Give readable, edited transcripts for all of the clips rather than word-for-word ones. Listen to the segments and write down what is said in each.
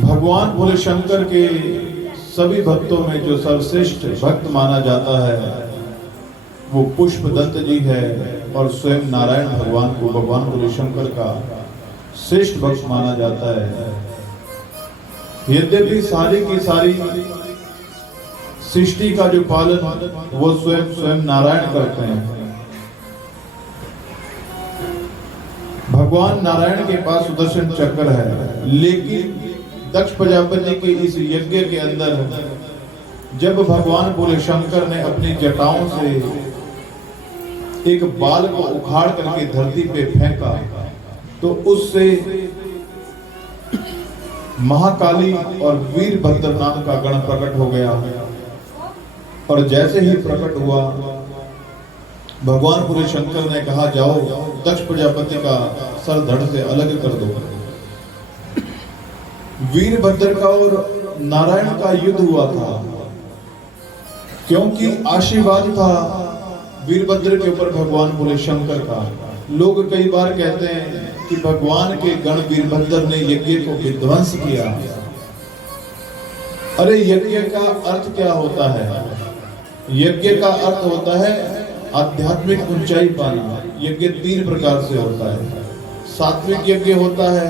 भगवान भोले शंकर के सभी भक्तों में जो सर्वश्रेष्ठ भक्त माना जाता है वो पुष्पदत्त जी है और स्वयं नारायण भगवान को भगवान भोले शंकर का श्रेष्ठ भक्त माना जाता है। यद्यपि सारी की सारी सृष्टि का जो पालन वो स्वयं नारायण करते हैं। भगवान नारायण के पास सुदर्शन चक्र है, लेकिन दक्ष प्रजापति के इस यज्ञ के अंदर जब भगवान भोले शंकर ने अपनी जटाओं से एक बाल को उखाड़ करके धरती पे फेंका तो उससे महाकाली और वीरभद्र नाम का गण प्रकट हो गया। और जैसे ही प्रकट हुआ भगवान भोले शंकर ने कहा, जाओ दक्ष प्रजापति का सर धड़ से अलग कर दो। वीरभद्र का और नारायण का युद्ध हुआ था, क्योंकि आशीर्वाद था वीरभद्र के ऊपर भगवान भोले शंकर का। लोग कई बार कहते हैं कि भगवान के गण वीरभद्र ने यज्ञ को विध्वंस किया। अरे यज्ञ का अर्थ क्या होता है? यज्ञ का अर्थ होता है आध्यात्मिक ऊंचाई पाना। यज्ञ 3 प्रकार से होता है। सात्विक यज्ञ होता है,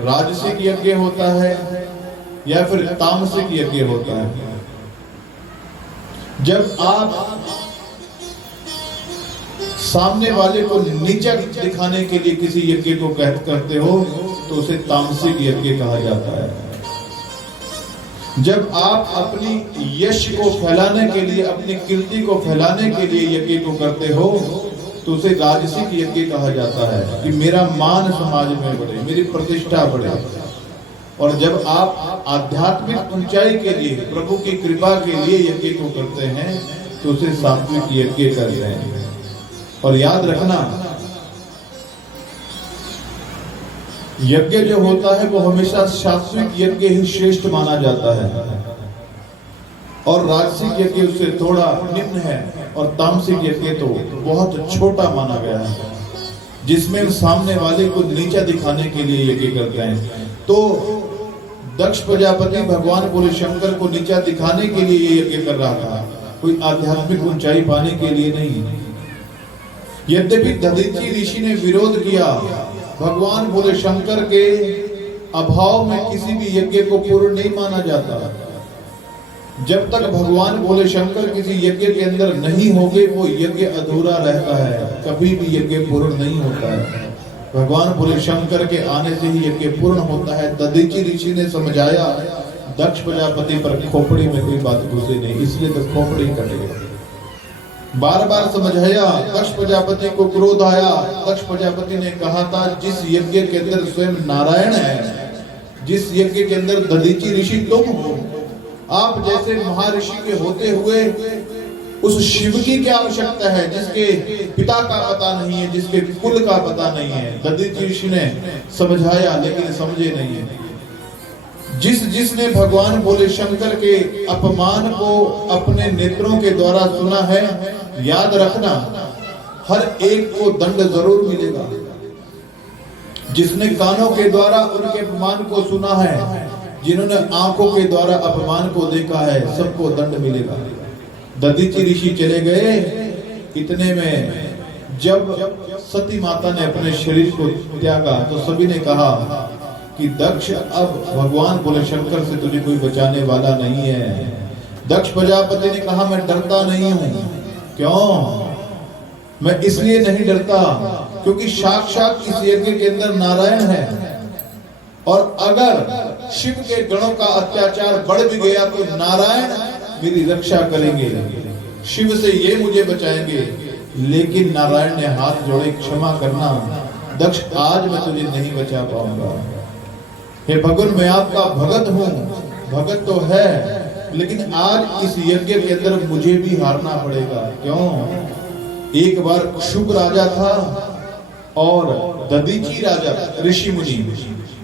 राजसिक यज्ञ होता है या फिर तामसिक यज्ञ होता है। जब आप सामने वाले को नीचा दिखाने के लिए किसी यज्ञ को करते हो तो उसे तामसिक यज्ञ कहा जाता है। जब आप अपनी यश को फैलाने के लिए, अपनी कीर्ति को फैलाने के लिए यज्ञ को करते हो तो उसे राजसिक यज्ञ कहा जाता है कि मेरा मान समाज में बढ़े, मेरी प्रतिष्ठा बढ़े। और जब आप आध्यात्मिक ऊंचाई के लिए, प्रभु की कृपा के लिए यज्ञ को करते हैं तो उसे सात्विक यज्ञ कर रहे हैं। और याद रखना, यज्ञ जो होता है वो हमेशा सात्विक यज्ञ ही श्रेष्ठ माना जाता है और राजसिक यज्ञ उससे थोड़ा निम्न है और तामसिक यज्ञ तो बहुत छोटा माना गया है, जिसमें सामने वाले को नीचा दिखाने के लिए यज्ञ करते हैं। तो दक्ष प्रजापति भगवान भोले शंकर को नीचा दिखाने के लिए ये यज्ञ कर रहा था, कोई आध्यात्मिक ऊंचाई पाने के लिए नहीं। यद्यपि दधीचि ऋषि ने विरोध किया, भगवान भोले शंकर के अभाव में किसी भी यज्ञ को पूर्ण नहीं माना जाता। जब तक भगवान भोले शंकर किसी यज्ञ के अंदर नहीं होंगे वो यज्ञ अधूरा रहता है, कभी भी यज्ञ पूर्ण नहीं होता है। भगवान भोले शंकर के आने से ही यज्ञ पूर्ण होता है। दधीचि ऋषि ने समझाया, दक्ष प्रजापति पर खोपड़ी में कोई बात घुसे नहीं, इसलिए तो खोपड़ी कटेगा। बार बार समझाया, दक्ष प्रजापति को क्रोध आया। दक्ष प्रजापति ने कहा था, जिस यज्ञ के अंदर स्वयं नारायण है, जिस यज्ञ के अंदर दधीचि ऋषि तुम हो, आप जैसे महर्षि के होते हुए उस शिव की क्या आवश्यकता है जिसके पिता का पता नहीं है, जिसके कुल का पता नहीं है। दधीचि ऋषि ने समझाया लेकिन समझे नहीं है। जिसने भगवान भोले शंकर के अपमान को अपने नेत्रों के द्वारा सुना है, याद रखना हर एक को दंड जरूर मिलेगा। जिसने कानों के द्वारा उनके अपमान को सुना है, जिन्होंने आंखों के द्वारा अपमान को देखा है, सबको दंड मिलेगा। दधीचि ऋषि चले गए। इतने में जब सती माता ने अपने शरीर को त्यागा तो सभी ने कहा कि दक्ष, अब भगवान भोले शंकर से तुझे कोई बचाने वाला नहीं है। दक्ष प्रजापति ने कहा, मैं डरता नहीं हूं। क्यों? मैं इसलिए नहीं डरता क्योंकि साक्षात इस यज्ञ के अंदर नारायण है, और अगर शिव के गणों का अत्याचार बढ़ भी गया तो नारायण मेरी रक्षा करेंगे, शिव से ये मुझे बचाएंगे। लेकिन नारायण ने हाथ जोड़े, क्षमा करना दक्ष, आज मैं तुझे नहीं बचा पाऊंगा। हे भगवान, मैं आपका भगत हूँ, भगत तो है, लेकिन आज इस यज्ञ के अंदर मुझे भी हारना पड़ेगा। क्यों? एक बार शुभ राजा था और दधीचि राजा, ऋषि मुनि।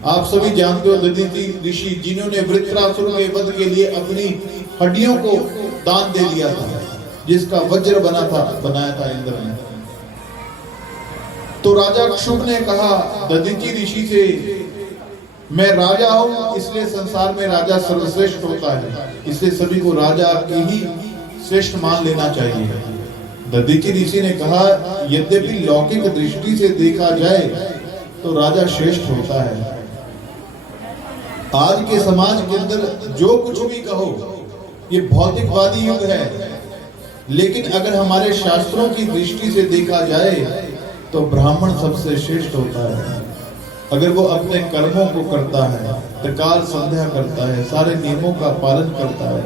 आप सभी जानते हो दधीचि ऋषि, जिन्होंने वृत्रासुर के वध के लिए अपनी हड्डियों को दान दे दिया था, जिसका वज्र बनाया था इंद्र ने। तो राजा शुभ ने कहा दधीचि ऋषि से मैं राजा हूं इसलिए संसार में राजा सर्वश्रेष्ठ होता है, इसलिए सभी को राजा की ही श्रेष्ठ मान लेना चाहिए। दधीचि ऋषि ने कहा यद्यपि लौकिक दृष्टि से देखा जाए तो राजा श्रेष्ठ होता है। आज के समाज के अंदर जो कुछ भी कहो, ये भौतिकवादी युग है, लेकिन अगर हमारे शास्त्रों की दृष्टि से देखा जाए तो ब्राह्मण सबसे श्रेष्ठ होता है। अगर वो अपने कर्मों को करता है, त्रिकाल संध्या करता है, सारे नियमों का पालन करता है,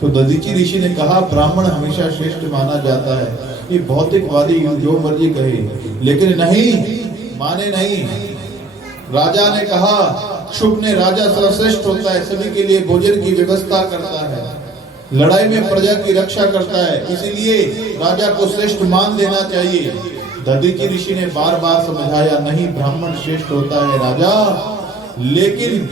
तो दधीचि ऋषि ने कहा ब्राह्मण हमेशा श्रेष्ठ माना जाता है। ये भौतिकवादी जो मर्जी कहे, लेकिन नहीं माने नहीं। राजा ने कहा, शुभ ने राजा सर्वश्रेष्ठ होता है, सभी के लिए भोजन की व्यवस्था करता है, लड़ाई में प्रजा की रक्षा करता है, इसीलिए राजा को श्रेष्ठ मान लेना चाहिए। दधीचि ऋषि ने बार बार समझाया नहीं, ब्राह्मण श्रेष्ठ होता है राजा। लेकिन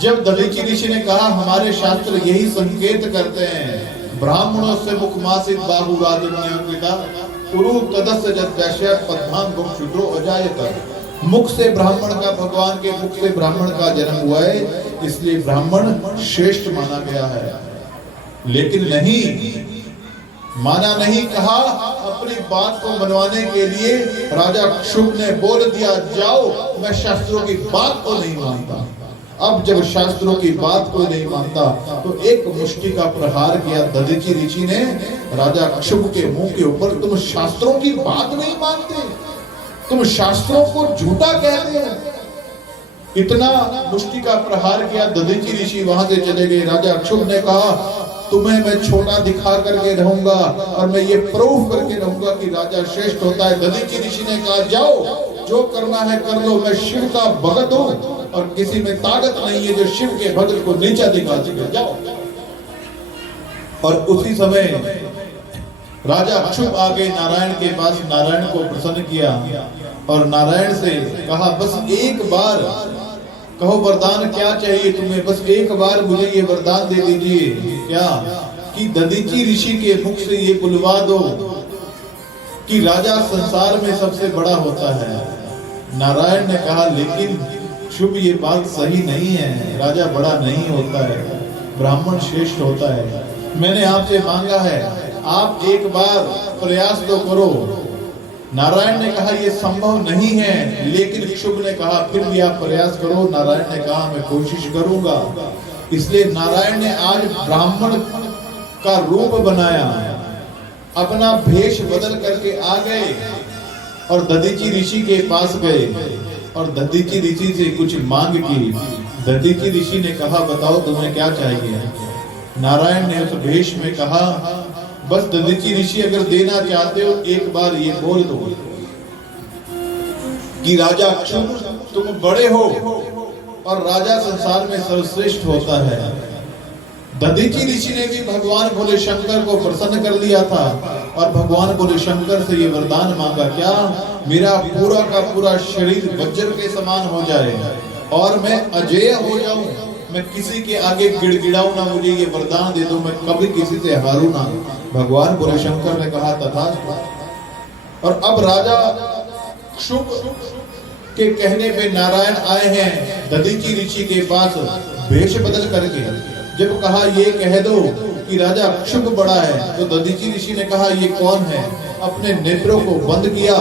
जब दधीचि ऋषि ने कहा हमारे शास्त्र यही संकेत करते हैं, ब्राह्मणों से मुखमासित बाहु राजन्यकृता पुरु तदस्य जद वैश्य पद्मान मुख शूद्रो अजायत। मुख से ब्राह्मण का, भगवान के मुख से ब्राह्मण का जन्म हुआ है, इसलिए ब्राह्मण श्रेष्ठ माना गया है। लेकिन नहीं माना नहीं, कहा अपनी बात को मनवाने के लिए राजा शुभ ने बोल दिया जाओ मैं शास्त्रों की बात को नहीं मानता। अब जब शास्त्रों की बात को नहीं मानता तो एक मुष्टि का प्रहार किया दधीचि ऋषि ने राजा शुभ के मुंह के ऊपर। तुम शास्त्रों की बात नहीं मानते, तुम शास्त्रों को झूठा कहते हो। इतना मुष्टि का प्रहार किया, दधीचि ऋषि वहां से चले गए। राजा शुभ ने कहा तुम्हें मैं छोटा दिखा करके रहूंगा और मैं ये प्रूव करके रहूंगा कि राजा श्रेष्ठ होता है। दधीचि ऋषि ने कहा जाओ जो करना है कर लो, मैं शिव का भगत हूं और किसी में ताकत नहीं है जो शिव के भगत को नीचा दिखा सके, जाओ। और उसी समय राजा शुभ आ गए नारायण के पास, नारायण को प्रसन्न किया और नारायण से कहा बस एक बार कहो वरदान क्या चाहिए तुम्हें, बस एक बार मुझे ये वरदान दे दीजिए। क्या कि दधीचि ऋषि के मुख से ये बुलवा दो कि राजा संसार में सबसे बड़ा होता है। नारायण ने कहा लेकिन शुभ ये बात सही नहीं है, राजा बड़ा नहीं होता है, ब्राह्मण श्रेष्ठ होता है। मैंने आपसे मांगा है, आप एक बार प्रयास तो करो। नारायण ने कहा यह संभव नहीं है, लेकिन शुभ ने कहा फिर भी आप प्रयास करो। नारायण ने कहा मैं कोशिश करूंगा। इसलिए नारायण ने आज ब्राह्मण का रूप बनाया, अपना भेष बदल करके आ गए और दधीचि ऋषि के पास गए और दधीचि ऋषि से कुछ मांग की। दधीचि ऋषि ने कहा बताओ तुम्हें क्या चाहिए। नारायण ने उस भेष में कहा बस दधीचि ऋषि अगर देना चाहते हो एक बार ये बोल दो कि राजा शुभ तुम बड़े हो और राजा संसार में सर्वश्रेष्ठ होता है। दधीचि ऋषि ने भी भगवान भोले शंकर को प्रसन्न कर लिया था और भगवान भोले शंकर से ये वरदान मांगा, क्या मेरा पूरा का पूरा शरीर वज्र के समान हो जाए और मैं अजेय हो जाऊं, मैं किसी के आगे गिड़गिड़ाऊं ना, मुझे ये वरदान दे दो, मैं कभी किसी से हारूं ना। भगवान भोले शंकर ने कहा तथास्तु। और अब राजा शुभ के कहने पे नारायण आए हैं दधीचि ऋषि के पास भेष बदल करके। जब कहा ये कह दो कि राजा शुभ बड़ा है, तो दधीचि ऋषि ने कहा ये कौन है। अपने नेत्रों को बंद किया,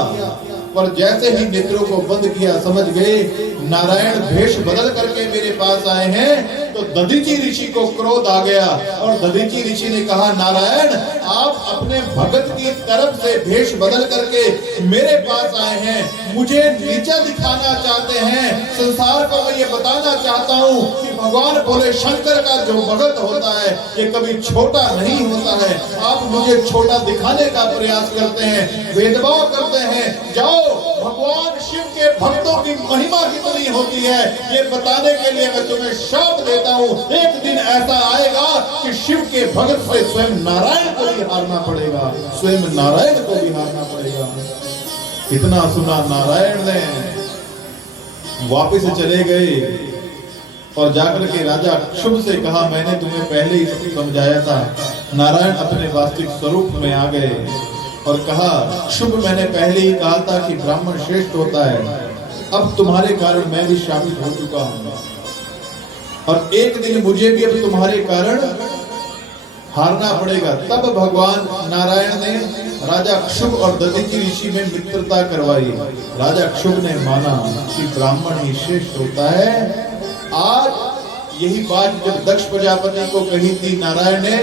पर जैसे ही नेत्रों को बंद किया समझ गए नारायण भेष बदल करके मेरे पास आए हैं। तो दधीचि ऋषि को क्रोध आ गया और दधीचि ऋषि ने कहा नारायण आप अपने भगत की तरफ से भेष बदल करके मेरे पास आए हैं, मुझे नीचा दिखाना चाहते हैं। संसार को मैं ये बताना चाहता हूँ कि भगवान भोले शंकर का जो भगत होता है ये कभी छोटा नहीं होता है। आप मुझे छोटा दिखाने का प्रयास करते हैं, भेदभाव करते हैं। जाओ भगवान शिव के भक्तों की महिमा कितनी होती है ये बताने के लिए मैं तुम्हें श्राप देता हूँ। एक दिन ऐसा आएगा कि शिव के भगत से स्वयं नारायण को भी हारना पड़ेगा, स्वयं नारायण को भी हारना पड़ेगा। इतना सुना नारायण ने वापिस चले गए और जाकर के राजा शुभ से कहा मैंने तुम्हें पहले ही समझाया था। नारायण अपने वास्तविक स्वरूप में आ गए और कहा शुभ मैंने पहले ही कहा था कि ब्राह्मण श्रेष्ठ होता है। अब तुम्हारे कारण मैं भी शामिल हो चुका हूं और एक दिन मुझे भी अब तुम्हारे कारण हारना पड़ेगा। तब भगवान नारायण ने राजा क्षुभ और दधीचि ऋषि में मित्रता करवाई। राजा क्षुभ ने माना कि ब्राह्मण ही श्रेष्ठ होता है। आज यही बात जब दक्ष प्रजापति को कही थी नारायण ने,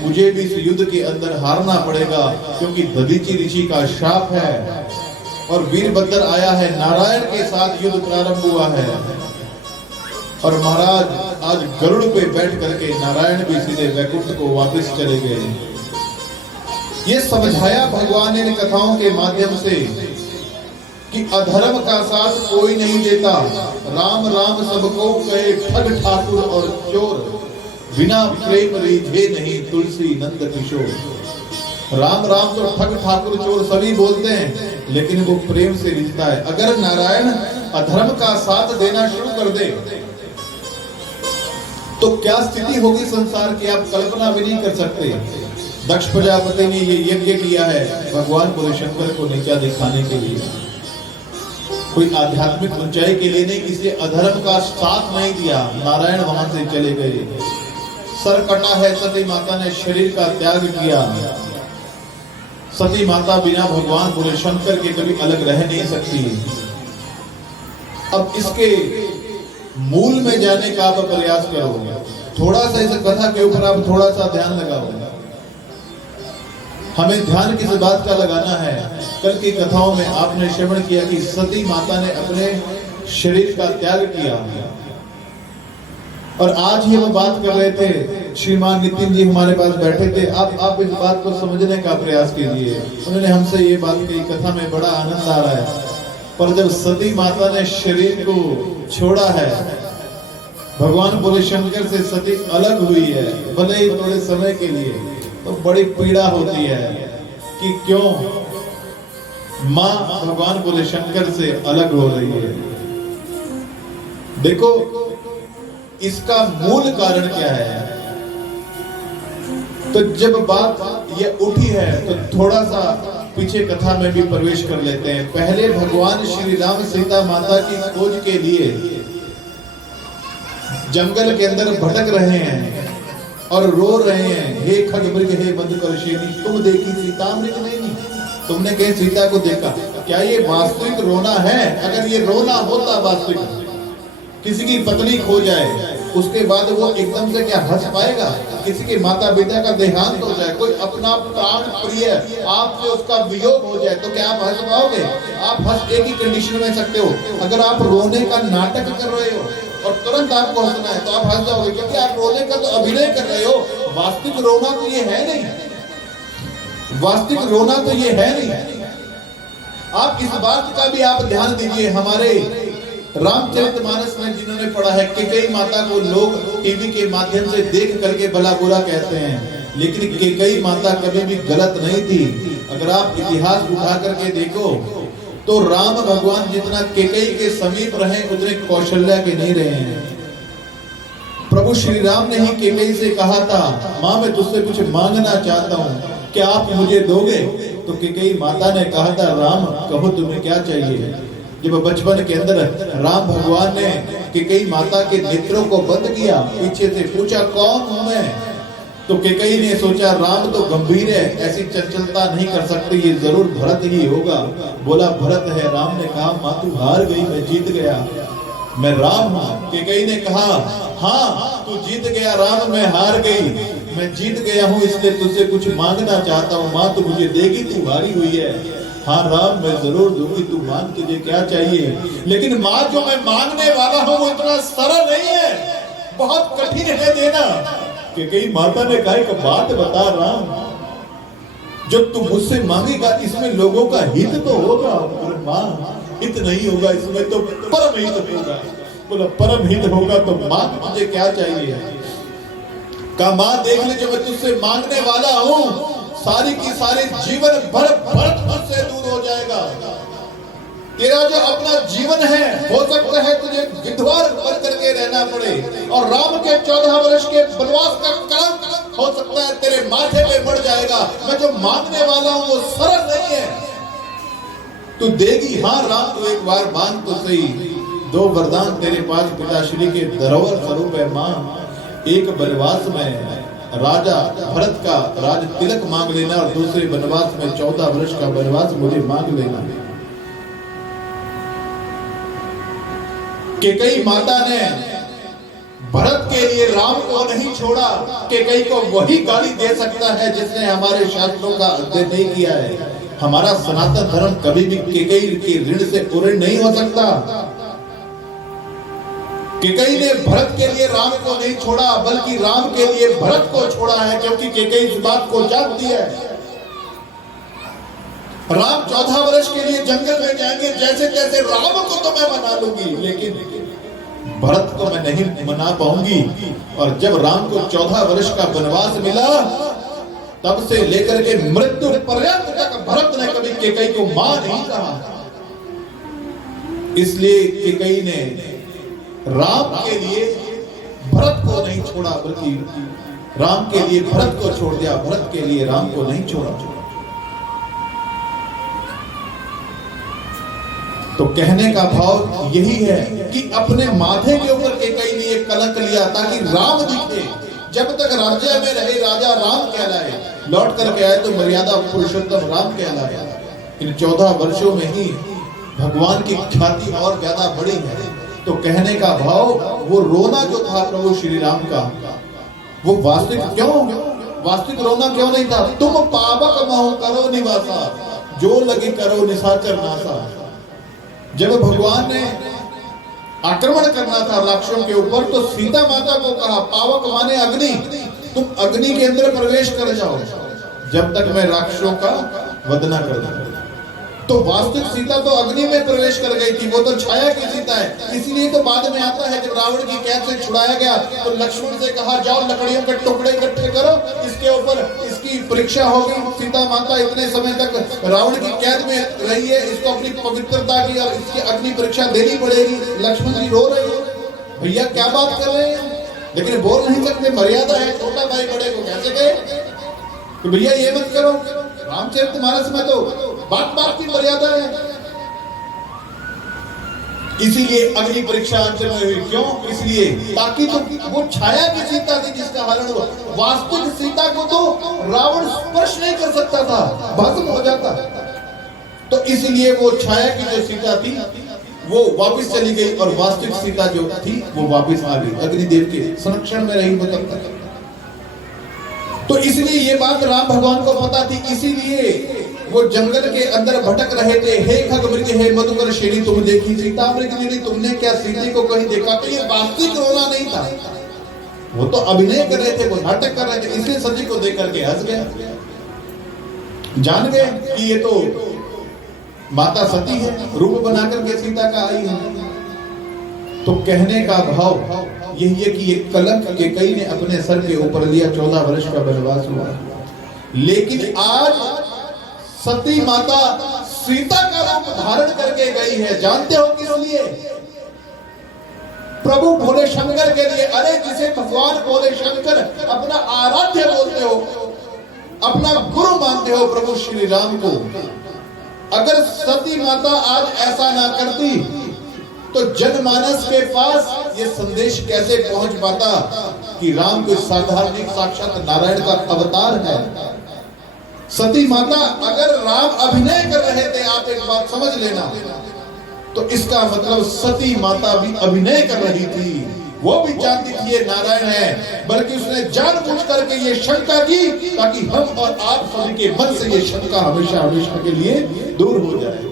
मुझे भी इस युद्ध के अंदर हारना पड़ेगा क्योंकि दधीचि ऋषि का शाप है और वीरभद्र आया है, नारायण के साथ युद्ध प्रारंभ हुआ है। और महाराज आज गरुड़ पे बैठ करके नारायण भी सीधे वैकुंठ को वापस चले गए। ये समझाया भगवान ने इन कथाओं के माध्यम से कि अधर्म का साथ कोई नहीं देता। राम राम सबको कहे ठग ठाकुर और चोर, बिना प्रेम रीझे नहीं तुलसी नंद किशोर। राम राम तो ठग ठाकुर चोर सभी बोलते हैं, लेकिन वो प्रेम से रिझता है। अगर नारायण अधर्म का साथ देना शुरू कर दे तो क्या स्थिति होगी संसार की, आप कल्पना भी नहीं कर सकते। दक्ष प्रजापति ने ये यज्ञ किया है भगवान बोले शंकर को नीचा दिखाने के लिए, कोई आध्यात्मिक ऊंचाई के लिए नहीं, किसी अधर्म का साथ नहीं दिया। नारायण वहां से चले गए। सर कटा है, सती माता ने शरीर का त्याग किया। सती माता बिना भगवान बोले शंकर के कभी अलग रह नहीं सकती। अब इसके मूल में जाने का आप प्रयास करोगे, थोड़ा सा इस कथा के ऊपर आप थोड़ा सा ध्यान लगाओगे। हमें ध्यान किस बात का लगाना है? कल की कथाओं में आपने श्रवण किया कि सती माता ने अपने शरीर का त्याग किया और आज ही हम बात कर रहे थे, श्रीमान नितिन जी हमारे पास बैठे थे। आप इस बात को समझने का प्रयास कीजिए। उन्होंने हमसे ये बात कही, कथा में बड़ा आनंद आ रहा है, पर जब सती माता ने शरीर को छोड़ा है, भगवान बोले शंकर से सती अलग हुई है, भले ही थोड़े समय के लिए, तो बड़ी पीड़ा होती है कि क्यों मां भगवान बोले शंकर से अलग हो रही है। देखो इसका मूल कारण क्या है। तो जब बात ये उठी है तो थोड़ा सा पीछे कथा में भी प्रवेश कर लेते हैं। पहले भगवान श्री राम सीता माता की खोज के लिए जंगल के अंदर भटक रहे हैं और रो रहे हैं, हे खगमृग हे मधुकर्षिणी, तुम देखी सीता मृग नहीं, तुमने कहे सीता को देखा। क्या ये वास्तविक रोना है? अगर ये रोना होता वास्तविक, किसी की पत्नी खो जाए उसके बाद वो एकदम से क्या हंस पाएगा? किसी के माता पिता का देहांत हो जाए, कोई अपना प्राण प्रिय आपसे उसका वियोग हो जाए, तो क्या आप हंस पाओगे? आप हंस एक ही कंडीशन में सकते हो, अगर आप रोने का नाटक कर रहे हो और तुरंत आपको हंसना है तो आप हंस जाओगे, क्योंकि आप रोने का तो अभिनय कर रहे हो। वास्तविक रोना तो ये है नहीं, वास्तविक रोना तो ये है नहीं। आप इस बात का भी आप ध्यान दीजिए। हमारे रामचरितमानस में जिन्होंने पढ़ा है, कैकेयी माता को लोग टीवी के माध्यम से देख करके भला बुरा कहते हैं, लेकिन कैकेयी माता कभी भी गलत नहीं थी। अगर आप इतिहास उठा करके देखो तो राम भगवान जितना कैकेयी के समीप रहे उतने कौशल्या के नहीं रहे हैं। प्रभु श्री राम ने ही कैकेयी से कहा था, माँ मैं तुझसे कुछ मांगना चाहता हूँ, क्या आप मुझे दोगे? तो कैकेयी माता ने कहा था, राम कहो तुम्हें क्या चाहिए। जब बचपन के अंदर राम भगवान ने कैकेयी माता के नेत्रों को बंद किया, पीछे से पूछा कौन हूं मैं, तो कैकेयी ने सोचा राम तो गंभीर है, ऐसी चंचलता नहीं कर सकती, ये जरूर भरत ही होगा। बोला भरत है। राम ने कहा माँ तू हार गई, मैं जीत गया, मैं राम हूं। कैकेयी ने कहा हाँ तू जीत गया राम, मैं हार गई, मैं जीत गया हूं, इसलिए तुझसे कुछ मांगना चाहता हूँ। माँ तू मुझे देगी, तू हारी हुई है। हाँ राम मैं जरूर दूंगी, तू मांग, तुझे क्या चाहिए। लेकिन माँ जो मैं मांगने वाला हूँ वो इतना सरल नहीं है, बहुत कठिन है देना। कैकेयी माता ने कहा एक बात बता राम, जो तू मुझसे मांगेगा इसमें लोगों का हित तो होगा। बोले माँ हित नहीं होगा, इसमें तो परम हित होगा। बोला परम हित होगा तो मांग, मुझे क्या चाहिए। कहा माँ देख ले, जो मैं तुझसे मांगने वाला हूँ सारी की सारी जीवन भर भरत मुझसे दूर हो जाएगा। तेरा जो अपना जीवन है हो सकता है तुझे विधवा बन करके रहना पड़े, और राम के 14 वर्ष के वनवास का कलंक हो सकता है तेरे माथे पे पड़ जाएगा। मैं जो मांगने वाला हूं वो सरल नहीं है, तू देगी हाँ राम तू एक बार मान तो सही, दो वरदान तेरे पास पिताश्री के धरोहर स्वरूप है मां। एक वनवास में राजा भरत का राज तिलक मांग लेना और दूसरे वनवास में 14 वर्ष का वनवास मुझे मांग लेना। कैकेयी माता ने भरत के लिए राम को नहीं छोड़ा। कैकेयी को वही गाली दे सकता है जिसने हमारे शास्त्रों का अध्ययन नहीं किया है। हमारा सनातन धर्म कभी भी कैकेयी के ऋण से पूर्ण नहीं हो सकता। कैकेयी ने भरत के लिए राम को नहीं छोड़ा, बल्कि राम के लिए भरत को छोड़ा है, क्योंकि कैकेयी इस बात को जानती है राम 14 वर्ष के लिए जंगल में जाएंगे, जैसे तैसे राम को तो मैं मना लूंगी, लेकिन भरत को मैं नहीं मना पाऊंगी। और जब राम को 14 वर्ष का वनवास मिला, तब से लेकर के मृत्यु पर्यंत तक भरत ने कभी कैकेयी को मां नहीं कहा। इसलिए कैकेयी ने राम के लिए भरत को नहीं छोड़ा, बल्कि राम के लिए भरत को छोड़ दिया, भरत के लिए राम को नहीं छोड़ा। तो कहने का भाव यही है कि अपने माथे के ऊपर कैकेयी ने एक कलंक लिया ताकि राम दिखे। जब तक राज्य में रहे राजा राम कहलाए, लौट करके आए तो मर्यादा पुरुषोत्तम राम कहलाए। इन 14 वर्षों में ही भगवान की ख्याति और ज्यादा बढ़ी है। तो कहने का भाव, वो रोना जो था प्रभु श्री राम का, वो वास्तविक रोना क्यों नहीं था? तुम पावक महु करो निवासा, जो लगे करो निशाचर नासा। जब भगवान ने आक्रमण करना था राक्षसों के ऊपर, तो सीता माता को कहा, पावक माने अग्नि, तुम अग्नि के अंदर प्रवेश कर जाओ जब तक मैं राक्षसों का वध न कर दूं। तो वास्तविक सीता तो अग्नि में प्रवेश कर गई थी, वो तो छाया की सीता है। इसलिए तो बाद में आता है, जब रावण की कैद से छुड़ाया गया तो लक्ष्मण से कहा, जाओ लकड़ियों के टुकड़े इकट्ठे करो, इसके ऊपर इसकी परीक्षा होगी। सीता माता इतने समय तक रावण की कैद में रही है, इसको अपनी पवित्रता की और इसकी अग्नि परीक्षा देनी पड़ेगी। लक्ष्मण जी रो रहे हैं, भैया क्या बात कर रहे हैं, लेकिन बोल नहीं सकते, मर्यादा है। छोटा भाई बड़े को कैसे कहे कि भैया ये मत करो। रामचरितमानस में तो बात की मर्यादा है। इसीलिए अग्नि परीक्षा अंत में हुई। क्यों? इसलिए ताकि तो वो छाया की सीता थी जिसका हरण हुआ। वास्तविक सीता को तो रावण स्पर्श नहीं कर सकता था, भस्म हो जाता। तो इसलिए वो छाया की जो सीता थी वो वापस चली गई, और वास्तविक सीता जो थी वो वापस आ गई, अग्निदेव के संरक्षण में रही। मतलब तो इसलिए ये बात राम भगवान को पता थी, इसीलिए वो जंगल के अंदर भटक रहे थे। हे खगमृग हे मधुकर श्रेणी तुम देखी, सीता मृग तुमने क्या सीते को कहीं देखा? तो ये वास्तविक रोना नहीं था, वो तो अभिनय कर रहे थे, वो नाटक कर रहे थे। इसलिए सती को देख करके हंस गए, जान गए कि ये तो माता सती है, रूप बना करके सीता का आई है। तो कहने का भाव यही है कि ये कलंक कैकेयी ने अपने सर के ऊपर लिया, 14 वर्ष का वनवास हुआ। लेकिन आज सती माता सीता का रूप धारण करके गई है, जानते हो किस लिए? प्रभु भोले शंकर के लिए। अरे जिसे भगवान भोले शंकर अपना आराध्य बोलते हो, अपना गुरु मानते हो प्रभु श्री राम को, अगर सती माता आज ऐसा ना करती तो जनमानस के पास ये संदेश कैसे पहुंच पाता कि राम कोई साधारण साक्षात नारायण का अवतार है। सती माता, अगर राम अभिनय कर रहे थे, आप एक बात समझ लेना, तो इसका मतलब सती माता भी अभिनय कर रही थी। वो भी जानती थी ये नारायण है, बल्कि उसने जानबूझ करके ये शंका की ताकि हम और आप सभी के मन से ये शंका हमेशा हमेशा के लिए दूर हो जाए,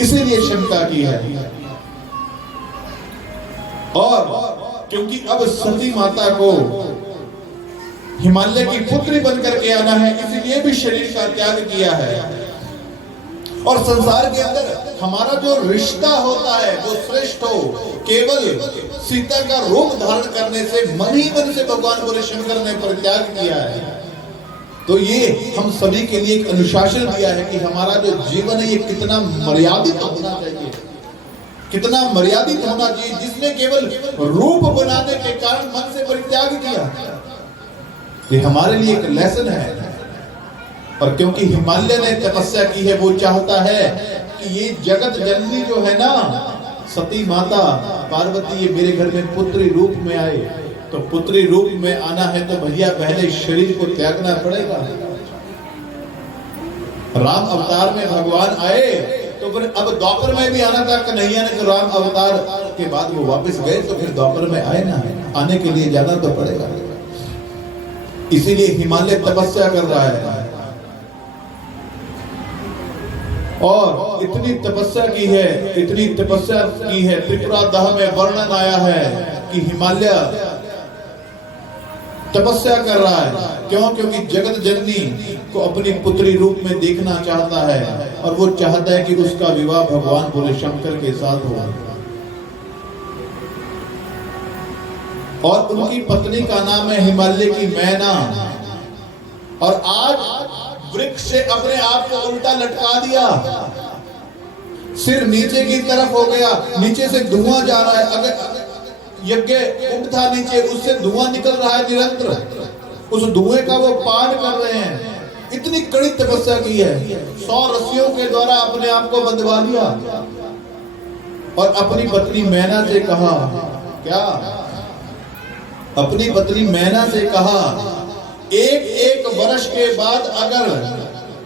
इसीलिए शंका की है। और क्योंकि अब सती माता को हिमालय की पुत्री बनकर के आना है, इसलिए भी शरीर का त्याग किया है। और संसार के अंदर हमारा जो रिश्ता होता है वो श्रेष्ठ हो, केवल सीता का रूप धारण करने से, मन ही मन से भगवान भोले शंकर ने परित्याग किया है। तो ये हम सभी के लिए एक अनुशासन दिया है कि हमारा जो जीवन है ये कितना मर्यादित होना चाहिए, कितना मर्यादित होना चाहिए, जिसने केवल रूप बनाने के कारण मन से परित्याग किया। ये हमारे लिए एक लेसन है। और क्योंकि हिमालय ने तपस्या की है, वो चाहता है कि ये जगत जननी जो है ना, सती माता पार्वती, ये मेरे घर में पुत्री रूप में आए, तो पुत्री रूप में आना है तो भैया पहले शरीर को त्यागना पड़ेगा। राम अवतार में भगवान आए तो फिर अब द्वापर में भी आना था, कन्हैया ने तो राम अवतार के बाद वो वापस गए, तो फिर द्वापर में आए ना, आने के लिए जाना तो पड़ेगा। इसीलिए हिमालय तपस्या कर रहा है, और इतनी तपस्या की है, इतनी तपस्या की है, त्रिपुरादह में वर्णन आया है कि हिमालय तपस्या कर रहा है। क्यों? क्योंकि जगत जननी को अपनी पुत्री रूप में देखना चाहता है, और वो चाहता है कि उसका विवाह भगवान भोले शंकर के साथ हो। और उनकी पत्नी का नाम है हिमालय की मैना। और आज वृक्ष से अपने आप को उल्टा लटका दिया, सिर नीचे की तरफ हो गया, नीचे से धुआं जा रहा है। अगर यज्ञ कुंड था नीचे, उससे धुआं निकल रहा है निरंतर, उस धुएं का वो पान कर रहे हैं। इतनी कड़ी तपस्या की है, 100 रस्सियों के द्वारा अपने आप को बंधवा लिया, और अपनी पत्नी मैना से कहा, क्या? अपनी पत्नी मैना से कहा, एक वर्ष के बाद अगर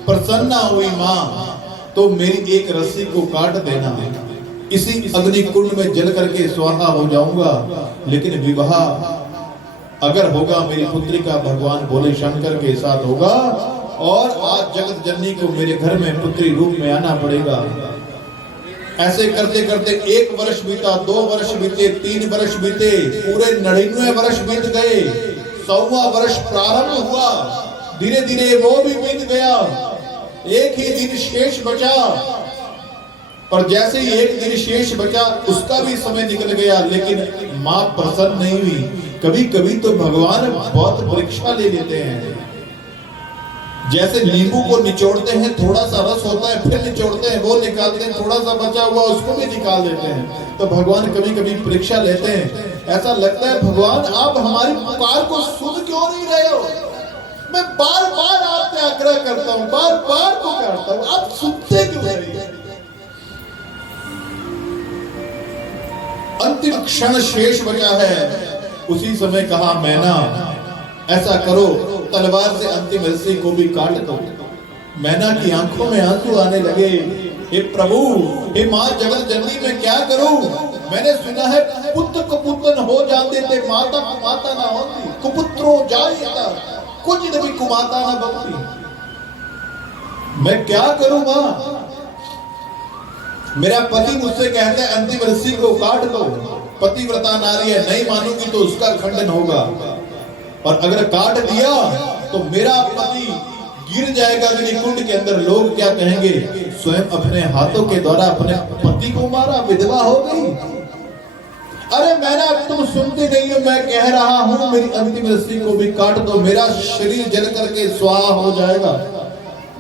प्रसन्न हुई मां, तो मेरी एक रस्सी को काट देना, इसी अग्नि कुंड में जल करके स्वाहा हो जाऊंगा। लेकिन विवाह अगर होगा मेरी पुत्री का भगवान भोले शंकर के साथ होगा, और आज जगत जननी को मेरे घर में पुत्री रूप में आना पड़ेगा। ऐसे करते करते 1 वर्ष बीता, 2 वर्ष बीते, 3 वर्ष बीते, पूरे 99 वर्ष बीत गए। 100वां वर्ष प्रारंभ हुआ, धीरे धीरे वो भी बीत गया। एक ही दिन शेष बचा, और जैसे ही एक दिन शेष बचा, उसका भी समय निकल गया, लेकिन मां प्रसन्न नहीं हुई। कभी कभी तो भगवान बहुत परीक्षा ले लेते हैं। जैसे नींबू को निचोड़ते हैं, थोड़ा सा रस होता है, फिर निचोड़ते हैं, वो निकालते हैं, थोड़ा सा बचा हुआ उसको भी निकाल देते हैं। तो भगवान कभी कभी परीक्षा लेते हैं। ऐसा लगता है भगवान आप हमारी पुकार को सुन क्यों नहीं रहे हो? मैं बार बार आपसे आग्रह करता हूं, बार बार पुकारता हूं, आप सुनते क्यों नहीं? अंतिम क्षण शेष बचा है, उसी समय कहा, मैना ऐसा करो, तलवार से अंतिम रस्सी को भी काट दो। मैना की आंखों में आंसू आने लगे। हे प्रभु, हे मां जगत जननी, मैं क्या करूं? मैंने सुना है पुत्र कुपुत्र हो जाते थे, माता कुमाता ना होती, कुपुत्रो जायेगा, कुछ भी कुमाता ना बनती। मैं क्या करूं मां? मेरा पति मुझसे कहता है अंतिम रस्सी को काट दो, पतिव्रता नारी है, नहीं मानूंगी तो उसका खंडन होगा, और अगर काट दिया तो मेरा पति गिर जाएगा अग्नि कुंड के अंदर। लोग क्या कहेंगे? स्वयं अपने हाथों के द्वारा अपने पति को मारा, विधवा हो गई। अरे मैंने, तुम सुनते नहीं हो, मैं कह रहा हूं मेरी अंतिम रस्सी को भी काट दो, मेरा शरीर जल करके स्वाहा हो जाएगा।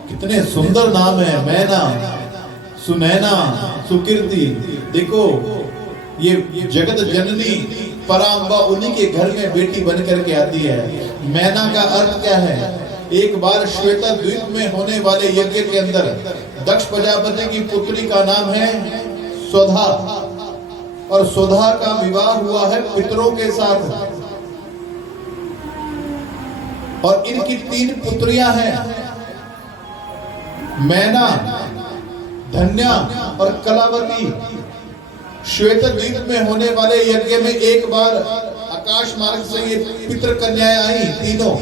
कितने सुंदर नाम है, मैना, सुनैना, सुकीर्ति। देखो ये जगत जननी परांबा उन्हीं के घर में बेटी बन करके आती है। मैना का अर्थ क्या है? एक बार श्वेता द्वीप में होने वाले यज्ञ के अंदर दक्ष प्रजापति की पुत्री का नाम है स्वधा, और स्वधा का विवाह हुआ है पितरों के साथ, और इनकी 3 पुत्रियां हैं, मैना, धन्या और कलावती। श्वेत द्वीप में होने वाले यज्ञ में एक बार आकाश मार्ग से ये पितृ कन्याएं आई तीनों,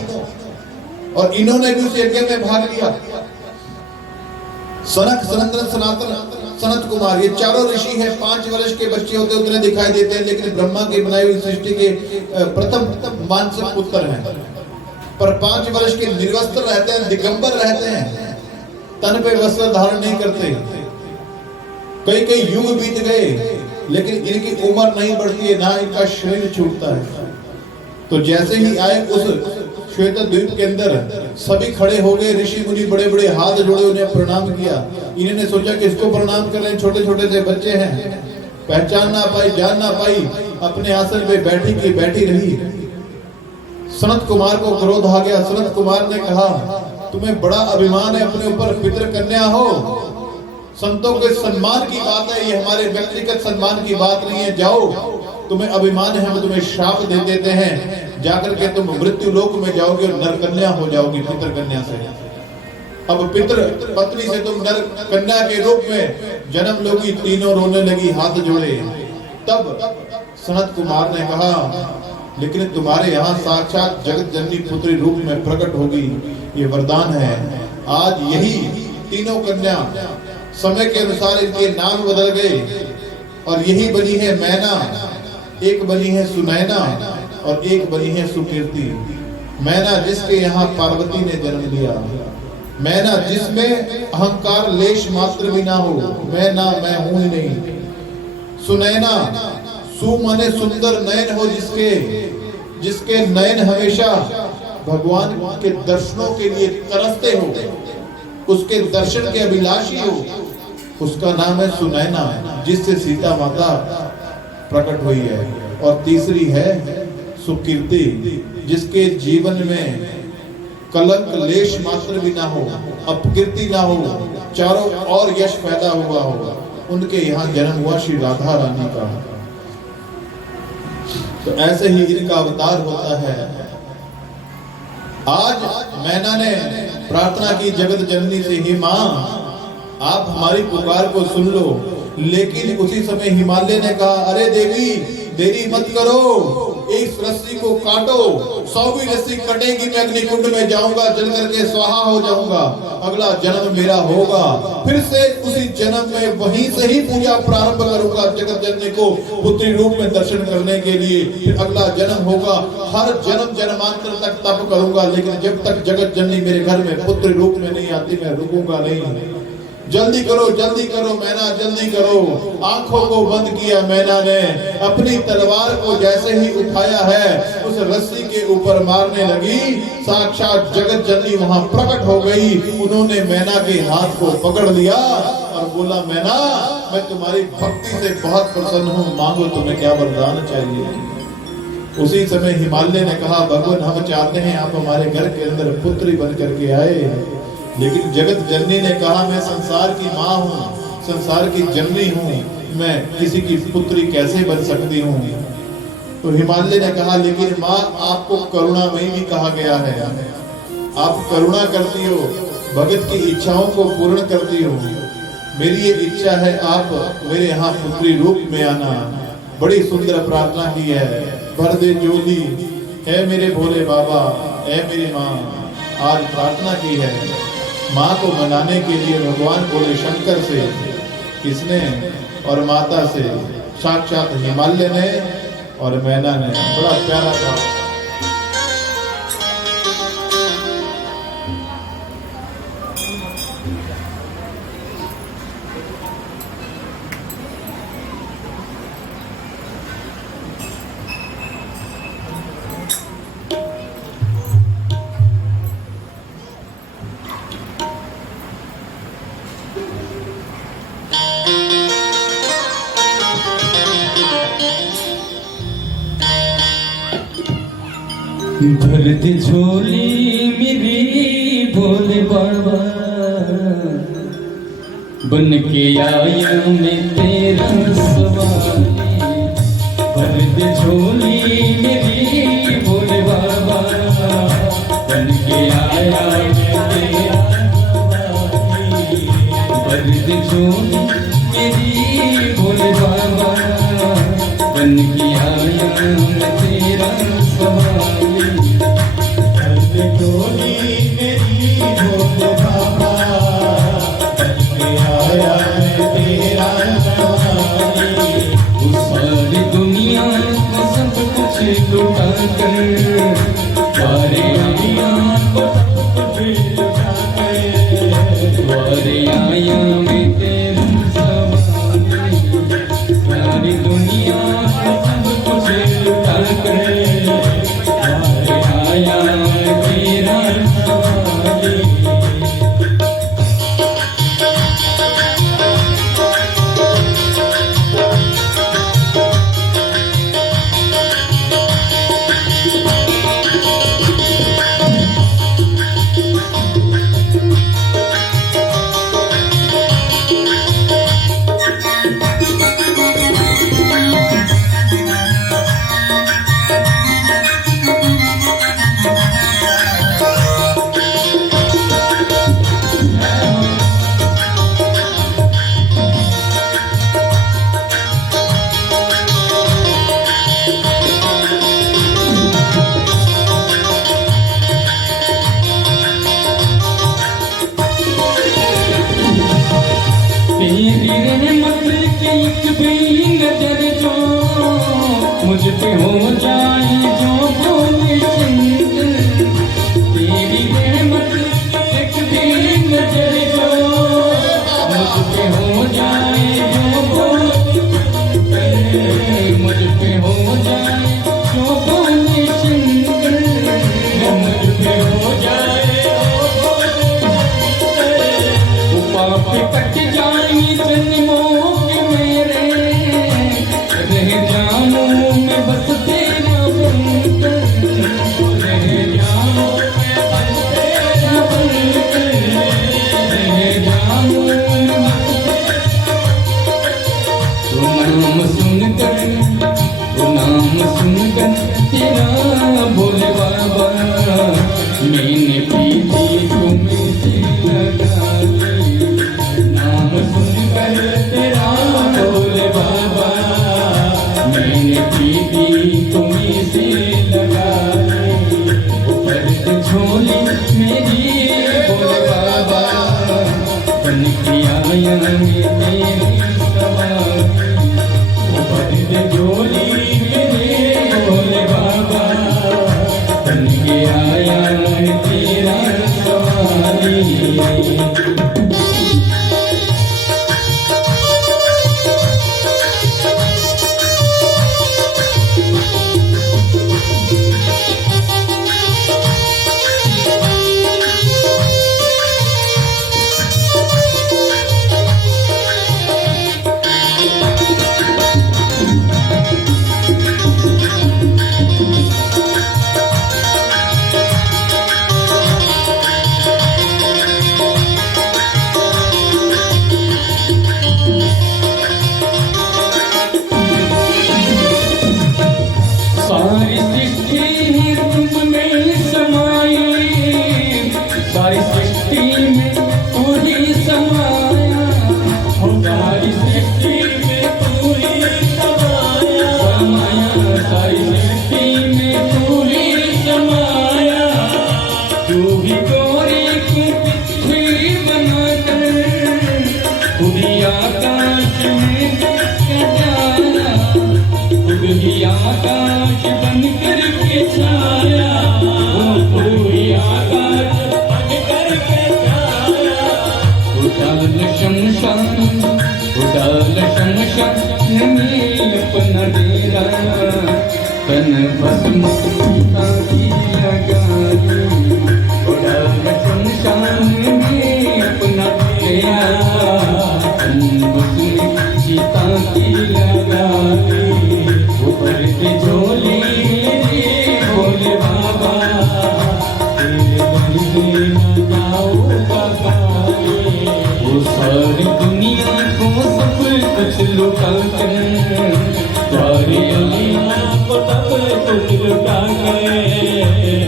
और इन्होंने भी उस यज्ञ में भाग लिया। सनक, सनंदन, सनातन, सनत कुमार, ये चारों ऋषि हैं। 5 वर्ष के बच्चे होते उतने दिखाई देते हैं, लेकिन ब्रह्मा की बनाई हुई सृष्टि के प्रथम मानसिक पुत्र हैं। पर 5 वर्ष के निर्वस्त्र रहते हैं, दिगंबर रहते हैं, तन पे वस्त्र धारण नहीं करते। कई युग बीत गए, लेकिन इनकी उम्र नहीं बढ़ती है, ना इनका शरीर छूटता है। तो जैसे ही आए उस श्वेत द्वीप के अंदर, सभी खड़े हो गए, ऋषि मुनि बड़े बड़े हाथ जोड़े, उन्हें प्रणाम किया। इन्होंने सोचा कि इसको प्रणाम कर रहे, छोटे छोटे से बच्चे हैं, पहचान ना पाई, जान ना पाई, अपने आसन पे बैठी रही। सनत कुमार को क्रोध आ गया। सनत कुमार ने कहा, तुम्हें बड़ा अभिमान है अपने ऊपर, पितृ कन्या हो, संतों के सम्मान की बात है, ये हमारे व्यक्तिगत सम्मान की बात नहीं है। जाओ, तुम्हें अभिमान है, हम तुम्हें श्राप दे देते हैं, जाकर के तुम मृत्यु लोक में जाओगे और नरकन्या हो जाओगी पितर कन्या से। अब पितर पत्नी से तुम नर कन्या के रूप में जन्म लोगी। तीनों रोने लगी, हाथ जोड़े। तब सनत कुमार ने कहा, लेकिन तुम्हारे यहाँ साक्षात जगत जननी पुत्री रूप में प्रकट होगी, ये वरदान है। आज यही तीनों कन्या समय के अनुसार इनके नाम बदल गए और यही बनी है मैना, एक बनी है सुनैना और एक बनी है सुकीर्ति। मैना जिसके यहाँ पार्वती ने जन्म लिया, मैना जिसमें अहंकार लेश मात्र भी ना हो, मैं ना मैं हूं ही नहीं। सुनैना, सु माने सुंदर नयन हो, जिसके नयन हमेशा भगवान के दर्शनों के लिए तरसते हो, उसके दर्शन के अभिलाषी हो, उसका नाम है सुनैना, जिससे सीता माता प्रकट हुई है। और तीसरी है सुकीर्ति, जिसके जीवन में कलंक लेश मात्र भी ना हो, अपकीर्ति ना हो, चारों और यश पैदा हुआ हो। उनके यहाँ जन्म हुआ श्री राधा रानी का। तो ऐसे ही इनका अवतार होता है। आज मैना ने प्रार्थना की जगत जननी से, ही मां आप हमारी पुकार को सुन लो। लेकिन उसी समय हिमालय ने कहा, अरे देवी देरी मत करो, इस रस्सी को काटो, 100 भी रस्सी कटेगी, मैं अग्नि कुंड में जाऊंगा, जल करके स्वाहा हो जाऊंगा, अगला जन्म मेरा होगा। फिर से उसी जन्म में वहीं से ही पूजा प्रारंभ करूंगा, जगत जननी को पुत्री रूप में दर्शन करने के लिए। फिर अगला जन्म होगा, हर जन्म जन्मांतर तक तप करूंगा, लेकिन जब तक जगत जननी मेरे घर में पुत्री रूप में नहीं आती, मैं रुकूंगा नहीं। जल्दी करो मैना, जल्दी करो। आंखों को बंद किया मैना ने, अपनी तलवार को जैसे ही उठाया है, उस रस्सी के ऊपर मारने लगी। साक्षात जगत जननी वहां प्रकट हो गई। उन्होंने मैना के हाथ को पकड़ लिया और बोला, मैना मैं तुम्हारी भक्ति से बहुत प्रसन्न हूँ, मांगो तुम्हें क्या वरदान चाहिए। उसी समय हिमालय ने कहा, भगवान हम चाहते हैं आप हमारे घर के अंदर पुत्री बन करके आए। लेकिन जगत जननी ने कहा, मैं संसार की माँ हूँ, संसार की जननी हूँ, मैं किसी की पुत्री कैसे बन सकती हूँ। तो हिमालय ने कहा, लेकिन माँ आपको करुणामयी भी कहा गया है, आप करुणा करती हो, भगत की इच्छाओं को पूर्ण करती हो। मेरी ये इच्छा है आप मेरे यहाँ पुत्री रूप में आना। बड़ी सुंदर प्रार्थना की है, भर दे झोली है मेरे भोले बाबा, है मेरी माँ। आज प्रार्थना की है माँ को मनाने के लिए भगवान बोले शंकर से, किसने, और माता से, साक्षात हिमालय ने और मैना ने। बड़ा प्यारा था। भर दे झोली मेरी भोले बाबा, बन के आया मैं तेरा सवारी। भर दे झोली मेरी भोले बाबा, बन के आया मैं तेरा सवारी। भर दे झोली मेरी भोले बाबा, बन के आया मैं तेरा सवारी। झोली मेरी भोले बाबा, बन के आया मैं तेरा सवारी। सारी दुनिया को सब कुछ लुटा कर, सारी दुनिया को सब कुछ लुटा कर, द्वारे आया मैं तेरा सवारी। सारी दुनिया को सब कुछ लुटा कर, द्वारे आया मैं तेरा सवारी। जाए जो बोले तेरी रहमत एक दिन नजर जो मुझ पे हो जाए जो बोले मुझ पे हो जाए जो बोले शंकर मुझ पे हो जाए वो पाप कट जाए जन्मों के मेरे रह जाऊं मैं बस तेरा बनकर रह जाऊं मैं बस तेरा बनकर रह जाऊं तो नाम सुनकर तेरा भोले बाबा मैंने पीती तुम्हें से लगा दी नाम सुनकर तेरा भोले बाबा मैंने पीती तुम्हें से लगा दी ऊपर से झोली मेरी भोले बाबा बन के आया मैं तेरी सवारी ऊपर से झोली मेरे भोले बाबा बन के आया मैं तेरा सवारी सारी सृष्टि तुम में समाई सारी सृष्टि में तू ही समाया हो सारी सृष्टि में तू ही समाया सारी सृष्टि में तू ही समाया तू ही गोरी की पृथ्वी बनाकर खुद ही आकाश में सजाया खुद ही आकाश बन कर के छाया तू ही आकाश बन कर के छाया उड़ाल शमशान में अपना डेरा तन भस्म की लगा उड़ाल शमशान में अपना डेरा तन भस्म सीता की लगा ऊपर से झोली मेरी भोले बाबा तेरे बंदे न जाऊंगा गाली वो सारी दुनिया को सब कुछ लुटा कर द्वारे आया को सब कुछ लुटा कर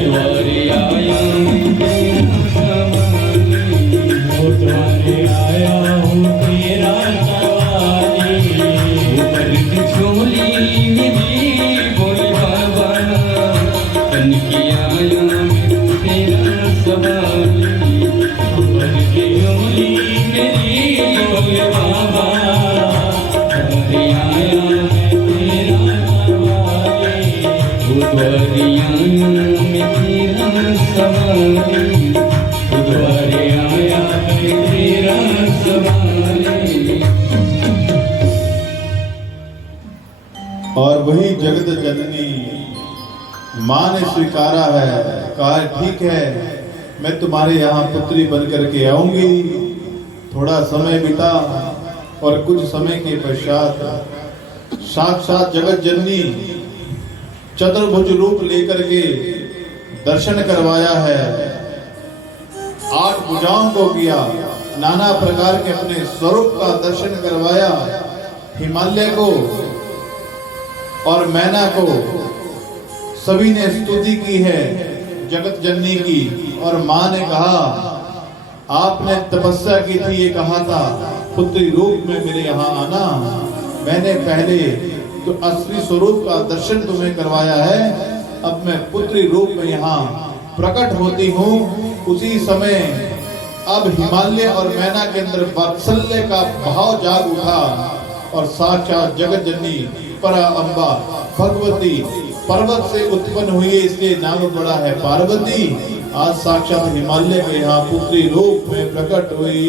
द्वारे आया वो द्वारे आया हूँ तेरा सवारी ऊपर की झोली मेरी भोले बाबा बन के आया मैं तेरा सवारी ऊपर की झोली मेरी भोले बाबा बन के आया मैं तेरा सवारी द्वारे आया मैं तेरा सवारी द्वारे आया मैं तेरा सवारी और वही जगत जननी माँ ने स्वीकारा है, कहा ठीक है मैं तुम्हारे यहाँ पुत्री बन करके आऊंगी। थोड़ा समय बिता और कुछ समय के पश्चात साक्षात जगत जननी चतुर्भुज रूप लेकर के दर्शन करवाया है। 8 भुजाओं को किया, नाना प्रकार के अपने स्वरूप का दर्शन करवाया। हिमालय को और मैना को सभी ने स्तुति की है जगत जननी की। और माँ ने कहा आपने तपस्या की थी, ये कहा था पुत्री रूप में मेरे यहाँ आना, मैंने पहले तो असली स्वरूप का दर्शन तुम्हें करवाया है, अब मैं पुत्री रूप में यहाँ प्रकट होती हूँ। उसी समय अब हिमालय और मैना के अंदर वात्सल्य का भाव जाग उठा और साक्षात जगत जननी परा अम्बा भगवती पर्वत से उत्पन्न हुई है, इसलिए नाम पड़ा है पार्वती। आज साक्षात हिमालय के यहाँ पुत्री रूप में प्रकट हुई।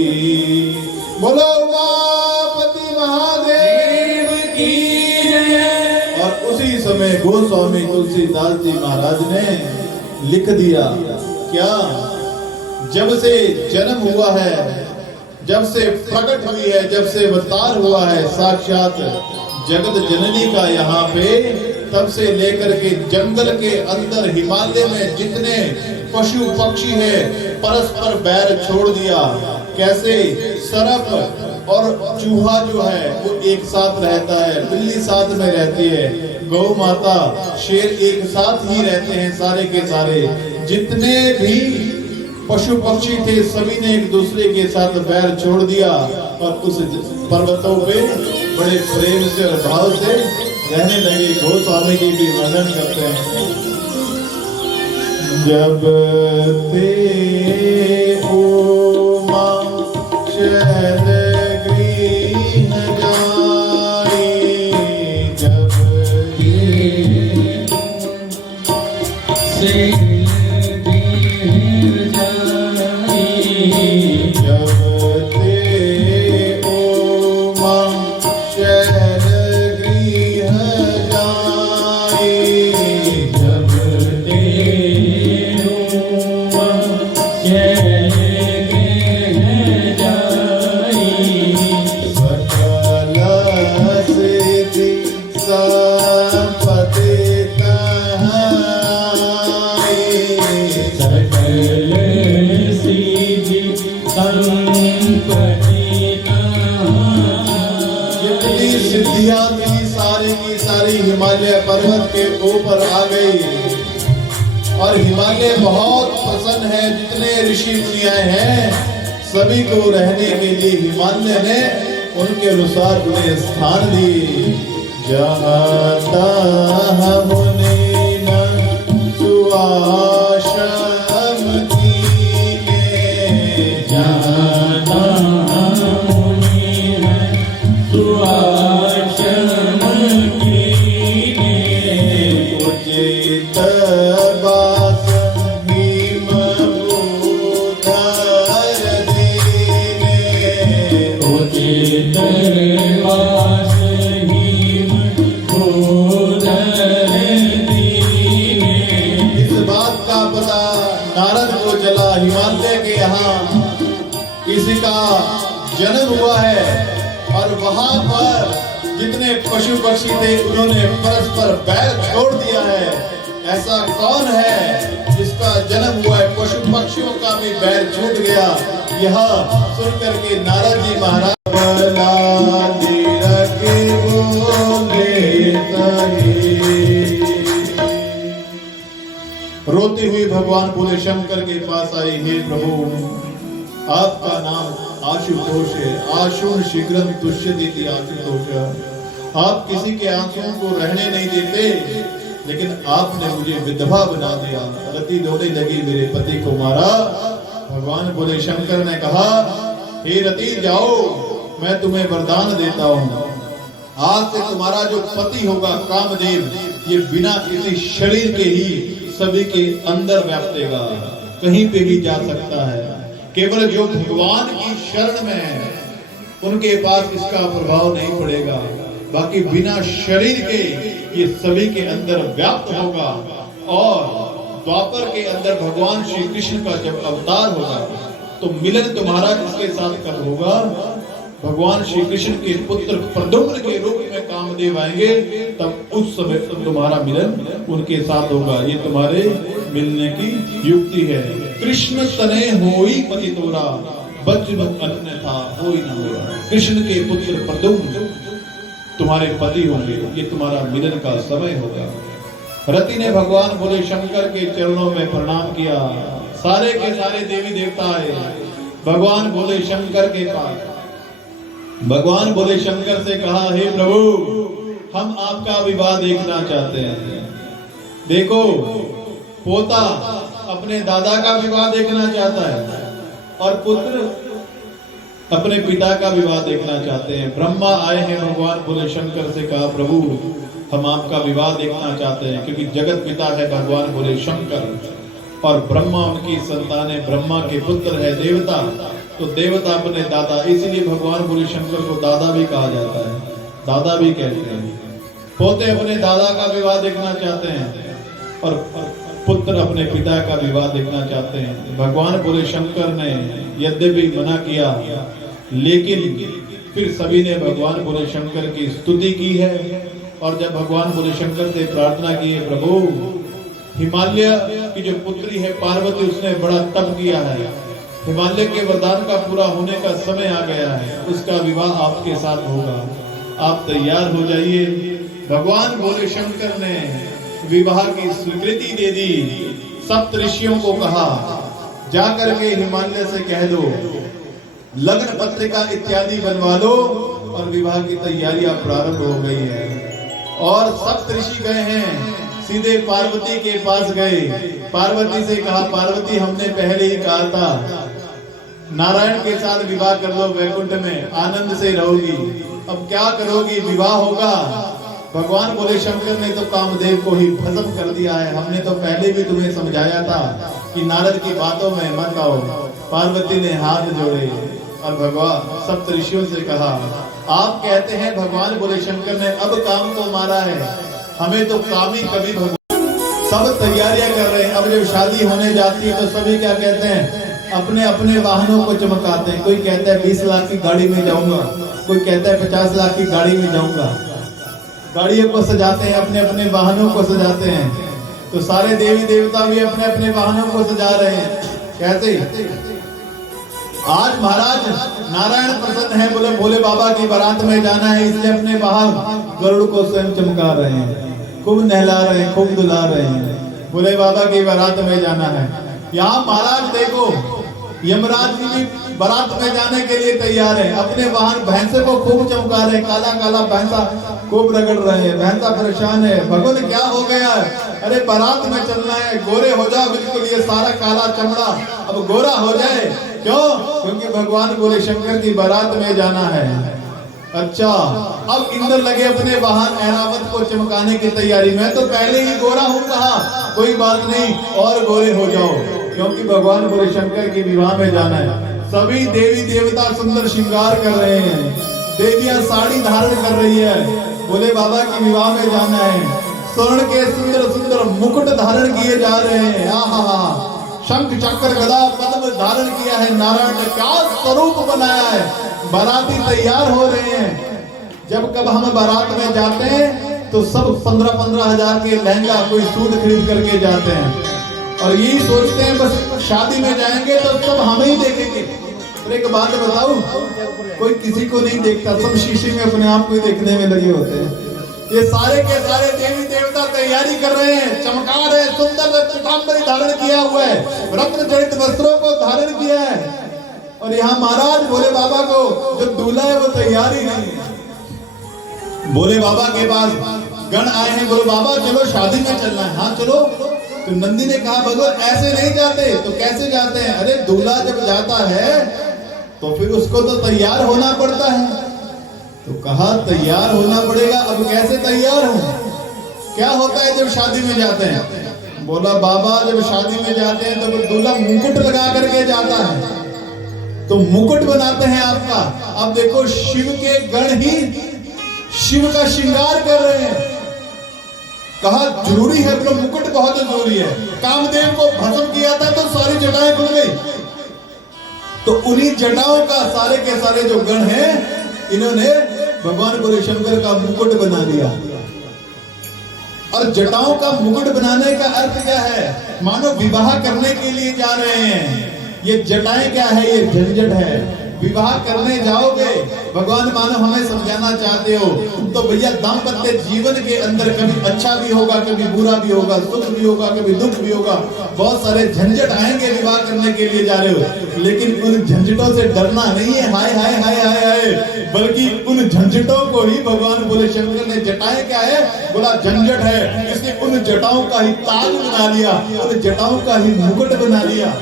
बोलो उमापति महादेव की जय। और उसी समय गोस्वामी तुलसीदास जी महाराज ने लिख दिया क्या, जब से जन्म हुआ है, जब से प्रकट हुई है, जब से अवतार हुआ है साक्षात जगत जननी का यहाँ पे, तब से लेकर के जंगल के अंदर हिमालय में जितने पशु पक्षी है परस्पर बैर छोड़ दिया। कैसे सर्प और चूहा जो है वो एक साथ रहता है, बिल्ली साथ में रहती है, गौ माता शेर एक साथ ही रहते हैं, सारे के सारे जितने भी पशु पक्षी थे सभी ने एक दूसरे के साथ बैर छोड़ दिया और उस पर्वतों पे बड़े प्रेम से और भाव से रहने लगे। गोस्वामी जी भी वर्णन करते हैं, जब ते उमा शहर गृह जाई, जब से हिमालय पर्वत के ऊपर आ गई और हिमालय बहुत प्रसन्न है। जितने ऋषि मुनियां हैं सभी को रहने के लिए हिमालय ने उनके अनुसार उन्हें स्थान दी। जाता मुनि न सुआश्रम कीने, जाता मुनि न सुआश्रम किसी का जन्म हुआ है और वहां पर जितने पशु पक्षी थे उन्होंने परस्पर बैर छोड़ दिया है। ऐसा कौन है जिसका जन्म हुआ है, पशु पक्षियों का भी बैर छूट गया। यह सुनकर के नारद जी महाराज रोती हुई भगवान बोले शंकर के पास आई, हे प्रभु आपका नाम आशुतोष है, आशुन शीघ्रम तुष्यति आशुतोष। आप किसी के आंसुओं को रहने नहीं देते, लेकिन आपने मुझे विधवा बना दिया। रति रोने लगी, मेरे पति को मारा। भगवान बोले शंकर ने कहा, हे रति जाओ, मैं तुम्हें वरदान देता हूँ। आज से तुम्हारा जो पति होगा कामदेव, ये बिना किसी शरीर के ही सभी के अंदर व्याप्तेगा, कहीं पे भी जा सकता है। केवल जो भगवान की शरण में है उनके पास इसका प्रभाव नहीं पड़ेगा। बाकी बिना शरीर के ये सभी के अंदर व्याप्त होगा। और द्वापर के अंदर भगवान श्री कृष्ण का जब अवतार होगा तो मिलन तुम्हारा किसके साथ कब होगा? भगवान श्री कृष्ण के पुत्र प्रद्युम्न के रूप में कामदेव आएंगे, तब उस समय तुम्हारा मिलन उनके साथ होगा। ये तुम्हारे मिलने की युक्ति है। कृष्ण तने होई पति तोरा, वज्र अन्यथा होई न होरा। कृष्ण के पुत्र प्रद्युम्न तुम्हारे पति होंगे, ये तुम्हारा मिलन का समय होगा। रति ने भगवान बोले शंकर के चरणों में प्रणाम किया। सारे के सारे देवी देवता आए भगवान बोले शंकर के पास। भगवान बोले शंकर से कहा, हे प्रभु, हम आपका विवाह देखना चाहते हैं। देखो, पोता अपने दादा का विवाह देखना चाहता है और पुत्र अपने पिता का विवाह देखना चाहते हैं। ब्रह्मा आए हैं, भगवान बोले शंकर से कहा, प्रभु हम आपका विवाह देखना चाहते हैं, क्योंकि जगत पिता है भगवान बोले शंकर और ब्रह्मा उनकी संतान है, ब्रह्मा के पुत्र है देवता, तो देवता अपने दादा, इसीलिए भगवान बोले शंकर को दादा भी कहा जाता है, दादा भी कहते हैं। पोते अपने दादा का विवाह देखना चाहते हैं और पुत्र अपने पिता का विवाह देखना चाहते हैं। भगवान बोले शंकर ने यद्यपि मना किया, लेकिन फिर सभी ने भगवान बोले शंकर की स्तुति की है। और जब भगवान बोले शंकर से प्रार्थना की है, प्रभु हिमालय की जो पुत्री है पार्वती, उसने बड़ा तप किया है, हिमालय के वरदान का पूरा होने का समय आ गया है, उसका विवाह आपके साथ होगा, आप तैयार हो जाइए। भगवान बोले शंकर ने विवाह की स्वीकृति दे दी। सप्त ऋषियों को कहा जाकर के हिमालय से कह दो लग्न पत्रिका इत्यादि बनवा लो, और विवाह की तैयारियां प्रारंभ हो गई है। और सप्त ऋषि गए हैं, सीधे पार्वती के पास गए, पार्वती से कहा पार्वती हमने पहले ही कहा था नारायण के साथ विवाह कर लो, वैकुंठ में आनंद से रहोगी, अब क्या करोगी, विवाह होगा। भगवान बोले शंकर ने तो कामदेव को ही भस्म कर दिया है, हमने तो पहले भी तुम्हें समझाया था कि नारद की बातों में मत आओ। पार्वती ने हाथ जोड़े और भगवान सप्त ऋषियों से कहा आप कहते हैं भगवान बोले शंकर ने अब काम तो मारा है, हमें तो काम ही कभी। भगवान सब तैयारियां कर रहे हैं, अब जब शादी होने जाती है तो सभी क्या कहते हैं, अपने अपने वाहनों को चमकाते हैं। कोई कहता है 20 लाख की गाड़ी में जाऊंगा, कोई कहता है 50 लाख की गाड़ी में जाऊंगा। गाड़ियों को सजाते हैं, अपने अपने वाहनों को सजाते हैं। तो सारे देवी देवता भी अपने अपने वाहनों को सजा रहे हैं। कैसे आज महाराज नारायण प्रसन्न है, बोले भोले बाबा की बारात में जाना है, इसलिए अपने बाहर गरुड़ को स्वयं चमका रहे हैं, खूब नहला रहे हैं, खूब दुला रहे हैं, भोले बाबा की बारात में जाना है। यहाँ महाराज देखो यमराज जी भी बारात में जाने के लिए तैयार है, अपने वाहन भैंसे को खूब चमका रहे हैं, काला काला भैंसा खूब रगड़ रहे हैं, भैंसा परेशान है, भगवान क्या हो गया है, अरे बारात में चलना है, गोरे हो जाओ बिल्कुल, ये सारा काला चमड़ा अब गोरा हो जाए, क्यों, क्योंकि भगवान बोले शंकर की बारात में जाना है। अच्छा अब इंद्र लगे अपने वाहन ऐरावत को चमकाने की तैयारी में, तो पहले ही गोरा हूं कहा, कोई बात नहीं और गोरे हो जाओ, क्योंकि भगवान बोले शंकर के विवाह में जाना है। सभी देवी देवता सुंदर श्रृंगार कर रहे हैं, देवियां साड़ी धारण कर रही है, बोले बाबा के विवाह में जाना है। स्वर्ण के सुंदर सुंदर मुकुट धारण किए जा रहे हैं, आहा शंख चक्र गदा पद्म धारण किया है, नारायण ने क्या स्वरूप बनाया है। बाराती तैयार हो रहे हैं, जब कब हम बारात में जाते हैं तो सब 15-15 हजार के लहंगा कोई सूट खरीद करके जाते हैं और यही सोचते हैं बस शादी में जाएंगे तो सब हमें ही देखेंगे। तो एक बात बताऊं, कोई किसी को नहीं देखता, सब शीशे में अपने आप को ही देखने में लगे होते हैं। ये सारे के सारे देवी देवता तैयारी कर रहे हैं, चमका रहे हैं, सुंदर पीतांबरी धारण किया हुआ है, रत्न जड़ित वस्त्रों को धारण किया है, और यहाँ महाराज भोले बाबा को जो दूल्हा है वो तैयार ही नहीं है। भोले बाबा के पास गण आए हैं, बोले बाबा चलो शादी में चलना है, हाँ चलो। तो नंदी ने कहा भगवान ऐसे नहीं जाते, तो कैसे जाते हैं, अरे दूल्हा जब जाता है तो फिर उसको तो तैयार होना पड़ता है। तो कहा तैयार होना पड़ेगा, अब कैसे तैयार हूं, क्या होता है जब शादी में जाते हैं, बोला बाबा जब शादी में जाते हैं तो दूल्हा मुकुट लगा करके जाता है, तो मुकुट बनाते हैं आपका। अब देखो शिव के गण ही शिव का श्रृंगार कर रहे हैं, कहा जरूरी है, तो मुकुट बहुत जरूरी है। कामदेव को भस्म किया था तो सारी जटाएं खुल गई, तो उन्हीं जटाओं का सारे के सारे जो गण हैं इन्होंने भगवान बोले शंकर का मुकुट बना लिया। और जटाओं का मुकुट बनाने का अर्थ क्या है, मानो विवाह करने के लिए जा रहे हैं। ये जटाएं क्या है, ये झंझट है। विवाह करने जाओगे, भगवान मानो हमें समझाना चाहते हो तो भैया दाम्पत्य जीवन के अंदर कभी अच्छा भी होगा, कभी बुरा भी होगा, सुख भी होगा, कभी दुख भी होगा, बहुत सारे झंझट आएंगे विवाह करने के लिए जा रहे हो, लेकिन उन झंझटों से डरना नहीं है, हाय हाय हाय हाय हाय, बल्कि उन झंझटों को ही भगवान बोले शंकर ने जटाएं क्या है, बोला झंझट है, इसने उन जटाओं का ही ताज बना लिया, उन जटाओं का ही मुकुट बना लिया।